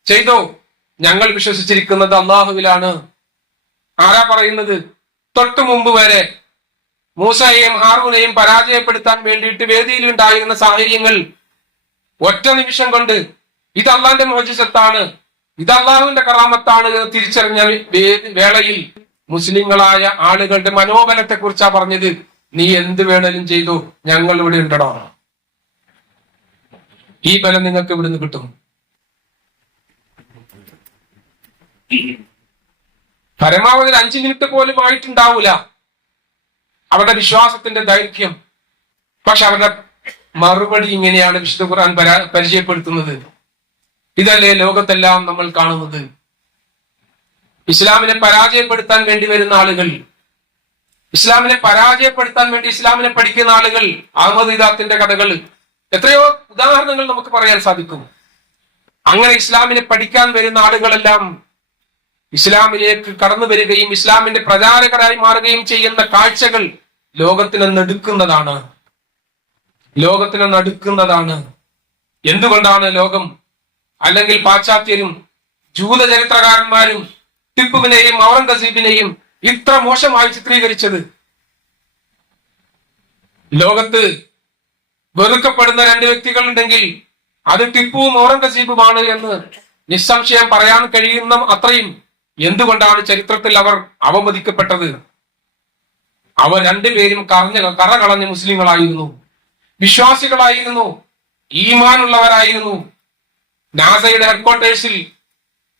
ചെയ്തോ, ഞങ്ങൾ വിശ്വസിച്ചിരിക്കുന്നത് അള്ളാഹുവിലാണ്. ആരാ പറയുന്നത്? തൊട്ടു മുമ്പ് വരെ മൂസയെയും ഹാറൂനെയും പരാജയപ്പെടുത്താൻ വേണ്ടിയിട്ട് വേദിയിലുണ്ടായിരുന്ന സാഹചര്യങ്ങൾ ഒറ്റ നിമിഷം കൊണ്ട് ഇത് അള്ളാന്റെ മുഅ്ജിസത്താണ്, ഇത് അള്ളാഹുവിന്റെ കറാമത്താണ് എന്ന് തിരിച്ചറിഞ്ഞ വേളയിൽ മുസ്ലിങ്ങളായ ആളുകളുടെ മനോബലത്തെ കുറിച്ചാ പറഞ്ഞത്. നീ എന്ത് വേണേലും ചെയ്തു, ഞങ്ങൾ ഇവിടെ ഉണ്ടടോ, ഈ ബലം നിങ്ങൾക്ക് ഇവിടുന്ന് കിട്ടും. പരമാവധി 5 മിനിറ്റ് പോലും ആയിട്ടുണ്ടാവൂല അവരുടെ വിശ്വാസത്തിന്റെ ദൈർഘ്യം. പക്ഷെ അവരുടെ മറുപടി ഇങ്ങനെയാണ് വിശുദ്ധ ഖുർആൻ പരിചയപ്പെടുത്തുന്നത്. ഇതല്ലേ ലോകത്തെല്ലാം നമ്മൾ കാണുന്നത്. ഇസ്ലാമിനെ പരാജയപ്പെടുത്താൻ വേണ്ടി വരുന്ന ആളുകൾ, ഇസ്ലാമിനെ പരാജയപ്പെടുത്താൻ വേണ്ടി ഇസ്ലാമിനെ പഠിക്കുന്ന ആളുകൾ, അഹമ്മദ് ഇദാത്തിന്റെ കഥകൾ, എത്രയോ ഉദാഹരണങ്ങൾ നമുക്ക് പറയാൻ സാധിക്കും. അങ്ങനെ ഇസ്ലാമിനെ പഠിക്കാൻ വരുന്ന ആളുകളെല്ലാം ഇസ്ലാമിലേക്ക് കടന്നു വരികയും ഇസ്ലാമിന്റെ പ്രചാരകരായി മാറുകയും ചെയ്യുന്ന കാഴ്ചകൾ ലോകത്തിനെ നടുക്കുന്നതാണ്. ലോകത്തിനെ നടുക്കുന്നതാണ്. എന്തുകൊണ്ടാണ് ലോകം, അല്ലെങ്കിൽ പാശ്ചാത്യരും ജൂത ചരിത്രകാരന്മാരും ടിപ്പുവിനെയും ഔറംഗസീബിനെയും ഇത്ര മോശമായി ചിത്രീകരിച്ചത്? ലോകത്ത് വെറുക്കപ്പെടുന്ന 2 വ്യക്തികളുണ്ടെങ്കിൽ അത് ടിപ്പുവും ഔറംഗസീബുമാണ് എന്ന് നിസ്സംശയം പറയാൻ കഴിയുന്ന അത്രയും എന്തുകൊണ്ടാണ് ചരിത്രത്തിൽ അവർ അവമതിക്കപ്പെട്ടത്? അവർ 2 പേരും കറകളഞ്ഞ മുസ്ലിങ്ങളായിരുന്നു, വിശ്വാസികളായിരുന്നു, ഈമാനുള്ളവരായിരുന്നു. നാസയുടെ ഹെഡ്ക്വാർട്ടേഴ്സിൽ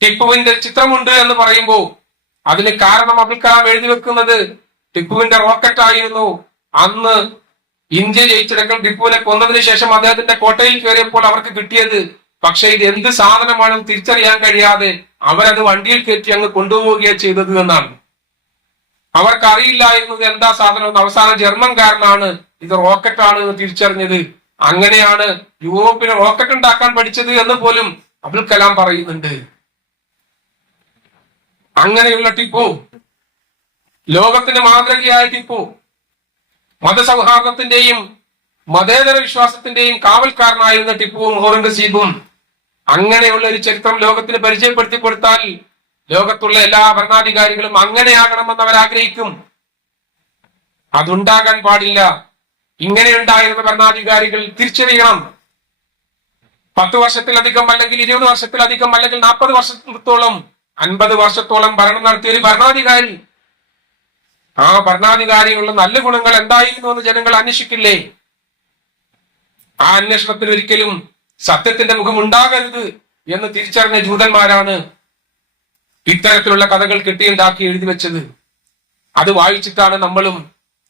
ടിപ്പുവിന്റെ ചിത്രമുണ്ട് എന്ന് പറയുമ്പോൾ അതിന് കാരണം അബ്ദുൽ കലാം എഴുതി വെക്കുന്നത് ടിപ്പുവിന്റെ റോക്കറ്റ് ആയിരുന്നു. അന്ന് ഇന്ത്യ ജയിച്ചെടുക്കൽ ടിപ്പുവിനെ കൊന്നതിന് ശേഷം അദ്ദേഹത്തിന്റെ കോട്ടയിൽ കയറിയപ്പോൾ അവർക്ക് കിട്ടിയത്. പക്ഷെ ഇത് എന്ത് സാധനമാണെന്ന് തിരിച്ചറിയാൻ കഴിയാതെ അവരത് വണ്ടിയിൽ കയറ്റി അങ്ങ് കൊണ്ടുപോവുകയാണ് ചെയ്തത് എന്നാണ്. അവർക്ക് അറിയില്ലായിരുന്നത് എന്താ സാധനം എന്ന്. അവസാനം ജർമ്മൻകാരനാണ് ഇത് റോക്കറ്റാണ് എന്ന് തിരിച്ചറിഞ്ഞത്. അങ്ങനെയാണ് യൂറോപ്പിന് റോക്കറ്റ് ഉണ്ടാക്കാൻ പഠിച്ചത് എന്ന് പോലും അബ്ദുൽ കലാം പറയുന്നുണ്ട്. അങ്ങനെയുള്ള ടിപ്പു, ലോകത്തിന് മാതൃകയായ ടിപ്പു, മതസൗഹാർദ്ദത്തിന്റെയും മതേതര വിശ്വാസത്തിന്റെയും കാവൽക്കാരനായിരുന്ന ടിപ്പുവും ഔറംഗസീബും, അങ്ങനെയുള്ള ഒരു ചരിത്രം ലോകത്തിന് പരിചയപ്പെടുത്തി കൊടുത്താൽ ലോകത്തുള്ള എല്ലാ ഭരണാധികാരികളും അങ്ങനെയാകണമെന്ന് അവർ ആഗ്രഹിക്കും. അതുണ്ടാകാൻ പാടില്ല. ഇങ്ങനെ ഉണ്ടായിരുന്ന ഭരണാധികാരികൾ തിരിച്ചറിയണം. 10 വർഷത്തിലധികം അല്ലെങ്കിൽ 20 വർഷത്തിലധികം അല്ലെങ്കിൽ 40 വർഷത്തോളം 50 വർഷത്തോളം ഭരണം നടത്തിയ ഒരു ഭരണാധികാരി, ആ ഭരണാധികാരിയുള്ള നല്ല ഗുണങ്ങൾ എന്തായിരുന്നു എന്ന് ജനങ്ങൾ അന്വേഷിക്കില്ലേ? ആ അന്വേഷണത്തിൽ ഒരിക്കലും സത്യത്തിന്റെ മുഖം ഉണ്ടാകരുത് എന്ന് തിരിച്ചറിഞ്ഞ ജൂതന്മാരാണ് ഇത്തരത്തിലുള്ള കഥകൾ കെട്ടിയുണ്ടാക്കി എഴുതി വെച്ചത്. അത് വായിച്ചിട്ടാണ് നമ്മളും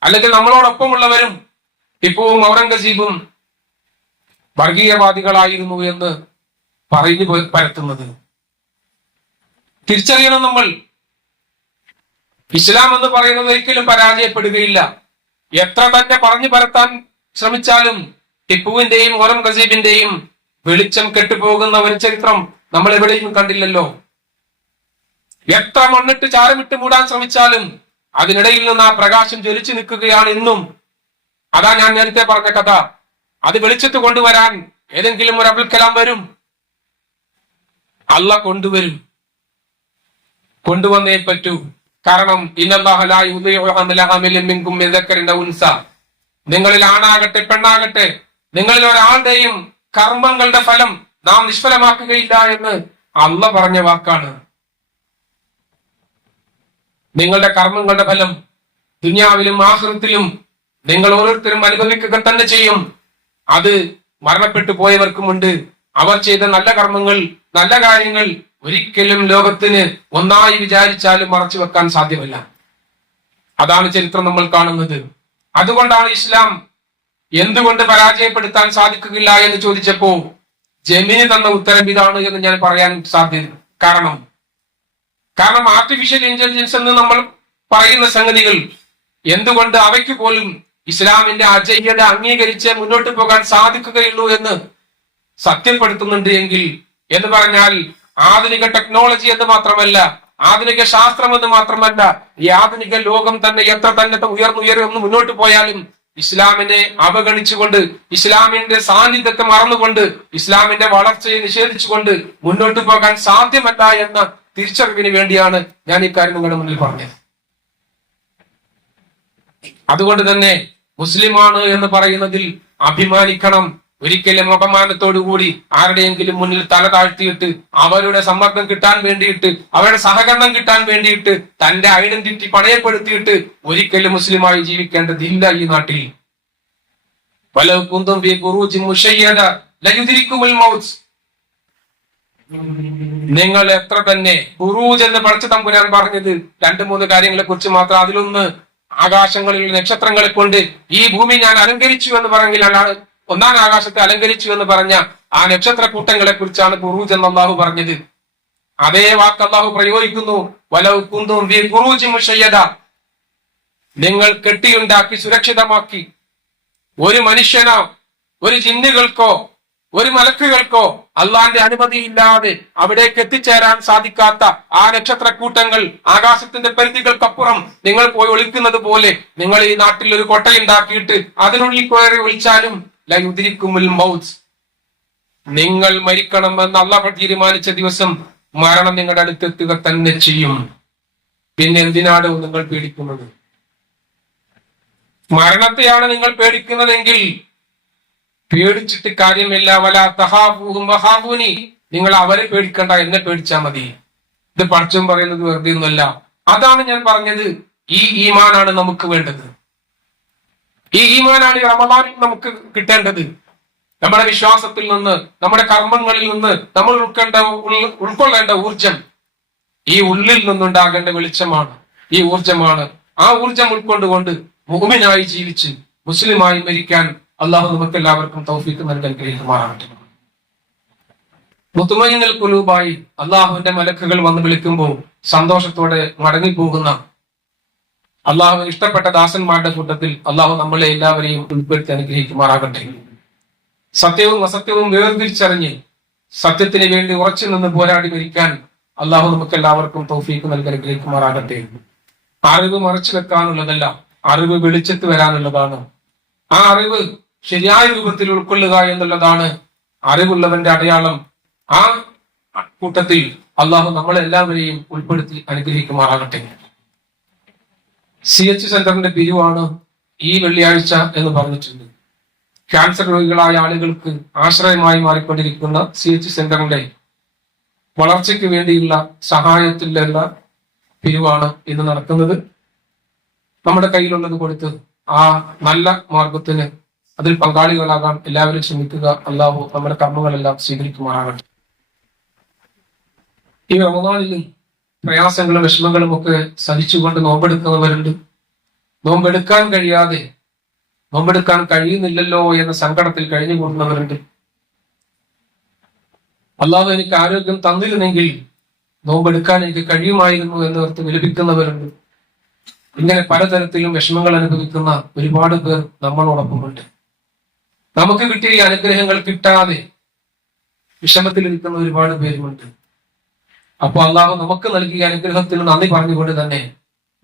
അല്ലെങ്കിൽ നമ്മളോടൊപ്പമുള്ളവരും ടിപ്പുവും ഔറംഗസീബും വർഗീയവാദികളായിരുന്നു എന്ന് പറഞ്ഞു പരത്തുന്നത്. തിരിച്ചറിയണം നമ്മൾ, ഇസ്ലാം എന്ന് പറയുന്നത് ഒരിക്കലും പരാജയപ്പെടുകയില്ല. എത്ര തന്നെ പറഞ്ഞു പരത്താൻ ശ്രമിച്ചാലും ടിപ്പുവിന്റെയും ഔറംഗസീബിന്റെയും വെളിച്ചം കെട്ടുപോകുന്ന ഒരു ചരിത്രം നമ്മൾ എവിടെയും കണ്ടില്ലല്ലോ. എത്ര മണ്ണിട്ട് ചാരമിട്ട് മൂടാൻ ശ്രമിച്ചാലും അതിനിടയിൽ നിന്ന് ആ പ്രകാശം ജ്വലിച്ചു നിൽക്കുകയാണ് ഇന്നും. അതാ ഞാൻ നേരത്തെ പറഞ്ഞ കഥ. അത് വെളിച്ചത്ത് കൊണ്ടുവരാൻ ഏതെങ്കിലും ഒരു അബ്ദുൽ കലാം വരും, അള്ളാഹ് കൊണ്ടുവരും, കൊണ്ടുവന്നേ പറ്റൂ. കാരണം നിങ്ങളിൽ ആണാകട്ടെ പെണ്ണാകട്ടെ നിങ്ങളിൽ ഒരാളുടെയും കർമ്മങ്ങളുടെ ഫലം നാം നിഷ്ഫലമാക്കുകയില്ല എന്ന് അള്ളാഹ് പറഞ്ഞ വാക്കാണ്. നിങ്ങളുടെ കർമ്മങ്ങളുടെ ഫലം ദുനിയാവിലും ആഖിറത്തിലും നിങ്ങൾ ഓരോരുത്തരും അനുഭവിക്കുക തന്നെ ചെയ്യും. അത് മരണപ്പെട്ടു പോയവർക്കുമുണ്ട്. അവർ ചെയ്ത നല്ല കർമ്മങ്ങൾ, നല്ല കാര്യങ്ങൾ ഒരിക്കലും ലോകത്തിന് ഒന്നായി വിചാരിച്ചാലും മറച്ചു വെക്കാൻ സാധ്യമല്ല. അതാണ് ചരിത്രം നമ്മൾ കാണുന്നത്. അതുകൊണ്ടാണ് ഇസ്ലാം എന്തുകൊണ്ട് പരാജയപ്പെടുത്താൻ സാധിക്കുകയില്ല എന്ന് ചോദിച്ചപ്പോ ജമീന് തന്ന ഉത്തരം ഇതാണ് എന്ന് ഞാൻ പറയാൻ സാധ്യത. കാരണം ആർട്ടിഫിഷ്യൽ ഇന്റലിജൻസ് എന്ന് നമ്മൾ പറയുന്ന സംഗതികൾ എന്തുകൊണ്ട് അവയ്ക്ക് പോലും ഇസ്ലാമിന്റെ അജയ്യത അംഗീകരിച്ച് മുന്നോട്ട് പോകാൻ സാധിക്കുകയുള്ളൂ എന്ന് സത്യപ്പെടുത്തുന്നുണ്ട് എങ്കിൽ, എന്ന് പറഞ്ഞാൽ ആധുനിക ടെക്നോളജി എന്ന് മാത്രമല്ല, ആധുനിക ശാസ്ത്രം എന്ന് മാത്രമല്ല, ഈ ആധുനിക ലോകം തന്നെ എത്ര തന്നെ ഉയർന്നുയർന്ന് മുന്നോട്ട് പോയാലും ഇസ്ലാമിനെ അവഗണിച്ചുകൊണ്ട്, ഇസ്ലാമിന്റെ സാന്നിധ്യത്തെ മറന്നുകൊണ്ട്, ഇസ്ലാമിന്റെ വളർച്ചയെ നിഷേധിച്ചുകൊണ്ട് മുന്നോട്ട് പോകാൻ സാധ്യമല്ല എന്ന തിരിച്ചറിവിന് വേണ്ടിയാണ് ഞാൻ ഇക്കാര്യം നിങ്ങളുടെ മുന്നിൽ പറഞ്ഞത്. അതുകൊണ്ട് തന്നെ മുസ്ലിമാണ് എന്ന് പറയുന്നതിൽ അഭിമാനിക്കണം. ഒരിക്കലും അപമാനത്തോടുകൂടി ആരുടെയെങ്കിലും മുന്നിൽ തല താഴ്ത്തിയിട്ട് അവരുടെ സമ്മർദ്ദം കിട്ടാൻ വേണ്ടിയിട്ട്, അവരുടെ സഹകരണം കിട്ടാൻ വേണ്ടിയിട്ട് തന്റെ ഐഡന്റിറ്റി പണയപ്പെടുത്തിയിട്ട് ഒരിക്കലും മുസ്ലിമായി ജീവിക്കേണ്ടതില്ല ഈ നാട്ടിൽ. നിങ്ങൾ എത്ര തന്നെ ഖുറൂജ് എന്ന് പടച്ച തമ്പുരാൻ പറഞ്ഞത് 2-3 കാര്യങ്ങളെ കുറിച്ച് മാത്രം. അതിലൊന്ന് ആകാശങ്ങളിൽ നക്ഷത്രങ്ങളെ കൊണ്ട് ഈ ഭൂമി ഞാൻ അലങ്കരിച്ചു എന്ന് പറഞ്ഞെങ്കിൽ, ഒന്നാം ആകാശത്തെ അലങ്കരിച്ചു എന്ന് പറഞ്ഞ ആ നക്ഷത്ര കൂട്ടങ്ങളെ കുറിച്ചാണ് ഖുറൂജ് എന്ന് അള്ളാഹു പറഞ്ഞത്. അതേ വാക്ക് അള്ളാഹു പ്രയോഗിക്കുന്നു, വലൗ കുന്തും ഫീ ഖുറൂജിൻ മുശയ്യദ. നിങ്ങൾ കെട്ടിയുണ്ടാക്കി സുരക്ഷിതമാക്കി ഒരു മനുഷ്യനോ ഒരു ജിന്നുകൾക്കോ ഒരു മലക്കുകൾക്കോ അള്ളാന്റെ അനുമതിയില്ലാതെ അവിടേക്ക് എത്തിച്ചേരാൻ സാധിക്കാത്ത ആ നക്ഷത്രക്കൂട്ടങ്ങൾ, ആകാശത്തിന്റെ പരിധികൾക്കപ്പുറം നിങ്ങൾ പോയി ഒളിക്കുന്നത് പോലെ നിങ്ങൾ ഈ നാട്ടിൽ ഒരു കൊട്ടയുണ്ടാക്കിയിട്ട് അതിനുള്ളിൽ കയറി ഒളിച്ചാലും ലയുദ്രിക്കുമുൽ മൗത്ത്, നിങ്ങൾ മരിക്കണമെന്ന് അള്ളാഹ് തീരുമാനിച്ച ദിവസം മരണം നിങ്ങളുടെ അടുത്തെത്തുക തന്നെ ചെയ്യും. പിന്നെ എന്തിനാണ് നിങ്ങൾ പേടിക്കുന്നത്? മരണത്തെയാണ് നിങ്ങൾ പേടിക്കുന്നതെങ്കിൽ പേടിച്ചിട്ട് കാര്യമില്ല. വല തഹാബൂഹും വഹാബൂനി, നിങ്ങൾ അവരെ പേടിക്കണ്ട, എന്നെ പേടിച്ചാൽ മതി. ഇത് പടച്ചവൻ പറയുന്നത് വെറുതെ ഒന്നുമല്ല. അതാണ് ഞാൻ പറഞ്ഞത്, ഈ ഈമാനാണ് നമുക്ക് വേണ്ടത്. ഈ ഈമാനാണ് ഈ റമദാനിൽ നമുക്ക് കിട്ടേണ്ടത്. നമ്മുടെ വിശ്വാസത്തിൽ നിന്ന്, നമ്മുടെ കർമ്മങ്ങളിൽ നിന്ന് നമ്മൾ ഉൾക്കൊള്ളേണ്ട ഊർജം ഈ ഉള്ളിൽ നിന്നുണ്ടാകേണ്ട വെളിച്ചമാണ്, ഈ ഊർജമാണ്. ആ ഊർജം ഉൾക്കൊണ്ടുകൊണ്ട് മുഅ്മിനായി ജീവിച്ച് മുസ്ലിമായി മരിക്കാൻ അള്ളാഹു നമുക്ക് എല്ലാവർക്കും തൗഫീഖ് നൽകാൻ കഴിയുമാറാകട്ടെ. മുത്മഇന്നുൽ ഖുലൂബായി അള്ളാഹുവിന്റെ മലക്കുകൾ വന്ന് വിളിക്കുമ്പോൾ സന്തോഷത്തോടെ മടങ്ങിപ്പോകുന്ന അള്ളാഹു ഇഷ്ടപ്പെട്ട ദാസന്മാരുടെ കൂട്ടത്തിൽ അള്ളാഹു നമ്മളെ എല്ലാവരെയും ഉൾപ്പെടുത്തി അനുഗ്രഹിക്കുമാറാകട്ടെ. സത്യവും അസത്യവും വേർതിരിച്ചറിഞ്ഞ് സത്യത്തിന് വേണ്ടി ഉറച്ചു നിന്ന് പോരാടി മരിക്കാൻ അള്ളാഹു നമുക്ക് എല്ലാവർക്കും തൗഫീഖ് നൽകി അനുഗ്രഹിക്കുമാറാകട്ടെ. അറിവ് മറച്ചു വെക്കാനുള്ളതല്ല, അറിവ് വെളിച്ചത്ത് വരാനുള്ളതാണ്. ആ അറിവ് ശരിയായ രൂപത്തിൽ ഉൾക്കൊള്ളുക എന്നുള്ളതാണ് അറിവുള്ളവന്റെ അടയാളം. ആ കൂട്ടത്തിൽ അള്ളാഹു നമ്മളെല്ലാവരെയും ഉൾപ്പെടുത്തി അനുഗ്രഹിക്കുമാറാകട്ടെ. CH സെന്ററിന്റെ പിരിവാണ് ഈ വെള്ളിയാഴ്ച എന്ന് പറഞ്ഞിട്ടുണ്ട്. ക്യാൻസർ രോഗികളായ ആളുകൾക്ക് ആശ്രയമായി മാറിക്കൊണ്ടിരിക്കുന്ന CH സെന്ററിന്റെ വളർച്ചയ്ക്ക് വേണ്ടിയുള്ള സഹായത്തിലുള്ള പിരിവാണ് ഇന്ന് നടക്കുന്നത്. നമ്മുടെ കയ്യിലുള്ളത് കൊടുത്ത് ആ നല്ല മാർഗത്തിന് അതിൽ പങ്കാളികളാകാൻ എല്ലാവരും ശ്രമിക്കുക. അള്ളാഹു നമ്മുടെ കർമ്മങ്ങളെല്ലാം സ്വീകരിക്കുമാറാകട്ടെ. ഈ റമദാനിലും പ്രയാസങ്ങളും വിഷമങ്ങളും ഒക്കെ സഹിച്ചുകൊണ്ട് നോമ്പെടുക്കുന്നവരുണ്ട്. നോമ്പെടുക്കാൻ കഴിയുന്നില്ലല്ലോ എന്ന സങ്കടത്തിൽ കഴിഞ്ഞു കൂടുന്നവരുണ്ട്. അള്ളാഹു എനിക്ക് ആരോഗ്യം തന്നിരുന്നെങ്കിൽ നോമ്പെടുക്കാൻ എനിക്ക് കഴിയുമായിരുന്നു എന്നോർത്ത് വിലപിക്കുന്നവരുണ്ട്. ഇങ്ങനെ പലതരത്തിലും വിഷമങ്ങൾ അനുഭവിക്കുന്ന ഒരുപാട് പേർ നമ്മളോടൊപ്പമുണ്ട്. നമുക്ക് കിട്ടിയ ഈ അനുഗ്രഹങ്ങൾ കിട്ടാതെ വിഷമത്തിലിരിക്കുന്ന ഒരുപാട് പേരുമുണ്ട്. അപ്പൊ അള്ളാഹു നമുക്ക് നൽകിയ അനുഗ്രഹത്തിന് നന്ദി പറഞ്ഞുകൊണ്ട് തന്നെ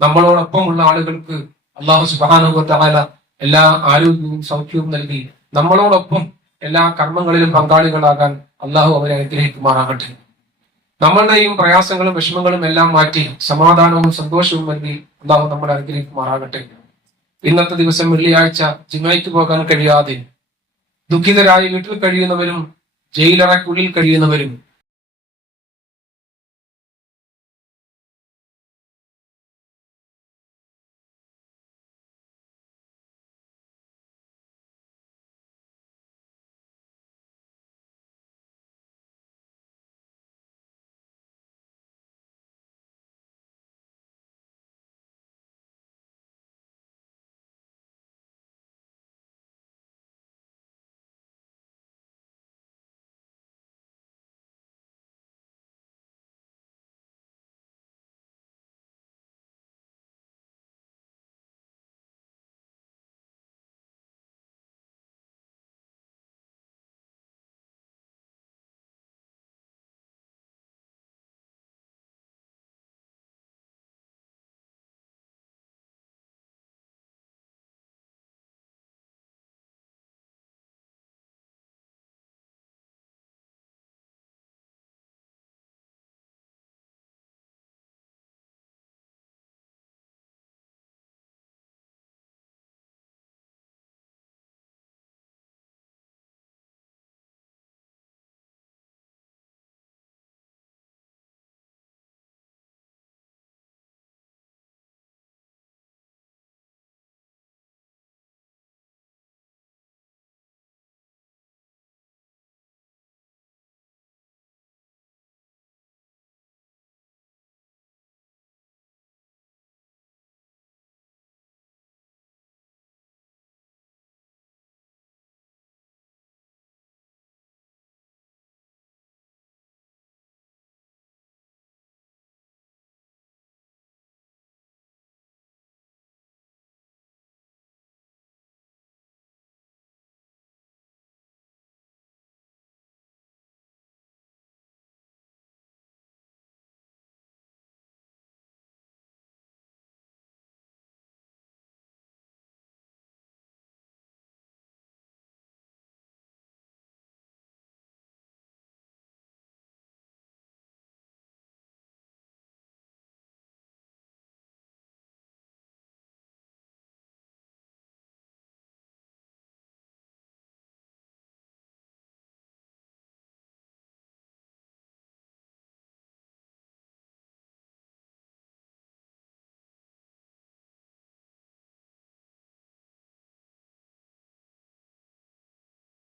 നമ്മളോടൊപ്പമുള്ള ആളുകൾക്ക് അള്ളാഹു സുബ്ഹാനഹു വ തആല എല്ലാ ആരോഗ്യവും സൗഖ്യവും നൽകി നമ്മളോടൊപ്പം എല്ലാ കർമ്മങ്ങളിലും പങ്കാളികളാകാൻ അള്ളാഹു അവരെ അനുഗ്രഹിക്കുമാറാകട്ടെ. നമ്മളുടെയും പ്രയാസങ്ങളും വിഷമങ്ങളും എല്ലാം മാറ്റി സമാധാനവും സന്തോഷവും നൽകി അള്ളാഹു നമ്മളെ അനുഗ്രഹിക്കുമാറാകട്ടെ. ഇന്നത്തെ ദിവസം വെള്ളിയാഴ്ച ജിമയ്ക്ക് പോകാൻ കഴിയാതെ ദുഃഖിതരായി വീട്ടിൽ കഴിയുന്നവരും ജയിലറയ്ക്കുള്ളിൽ കഴിയുന്നവരും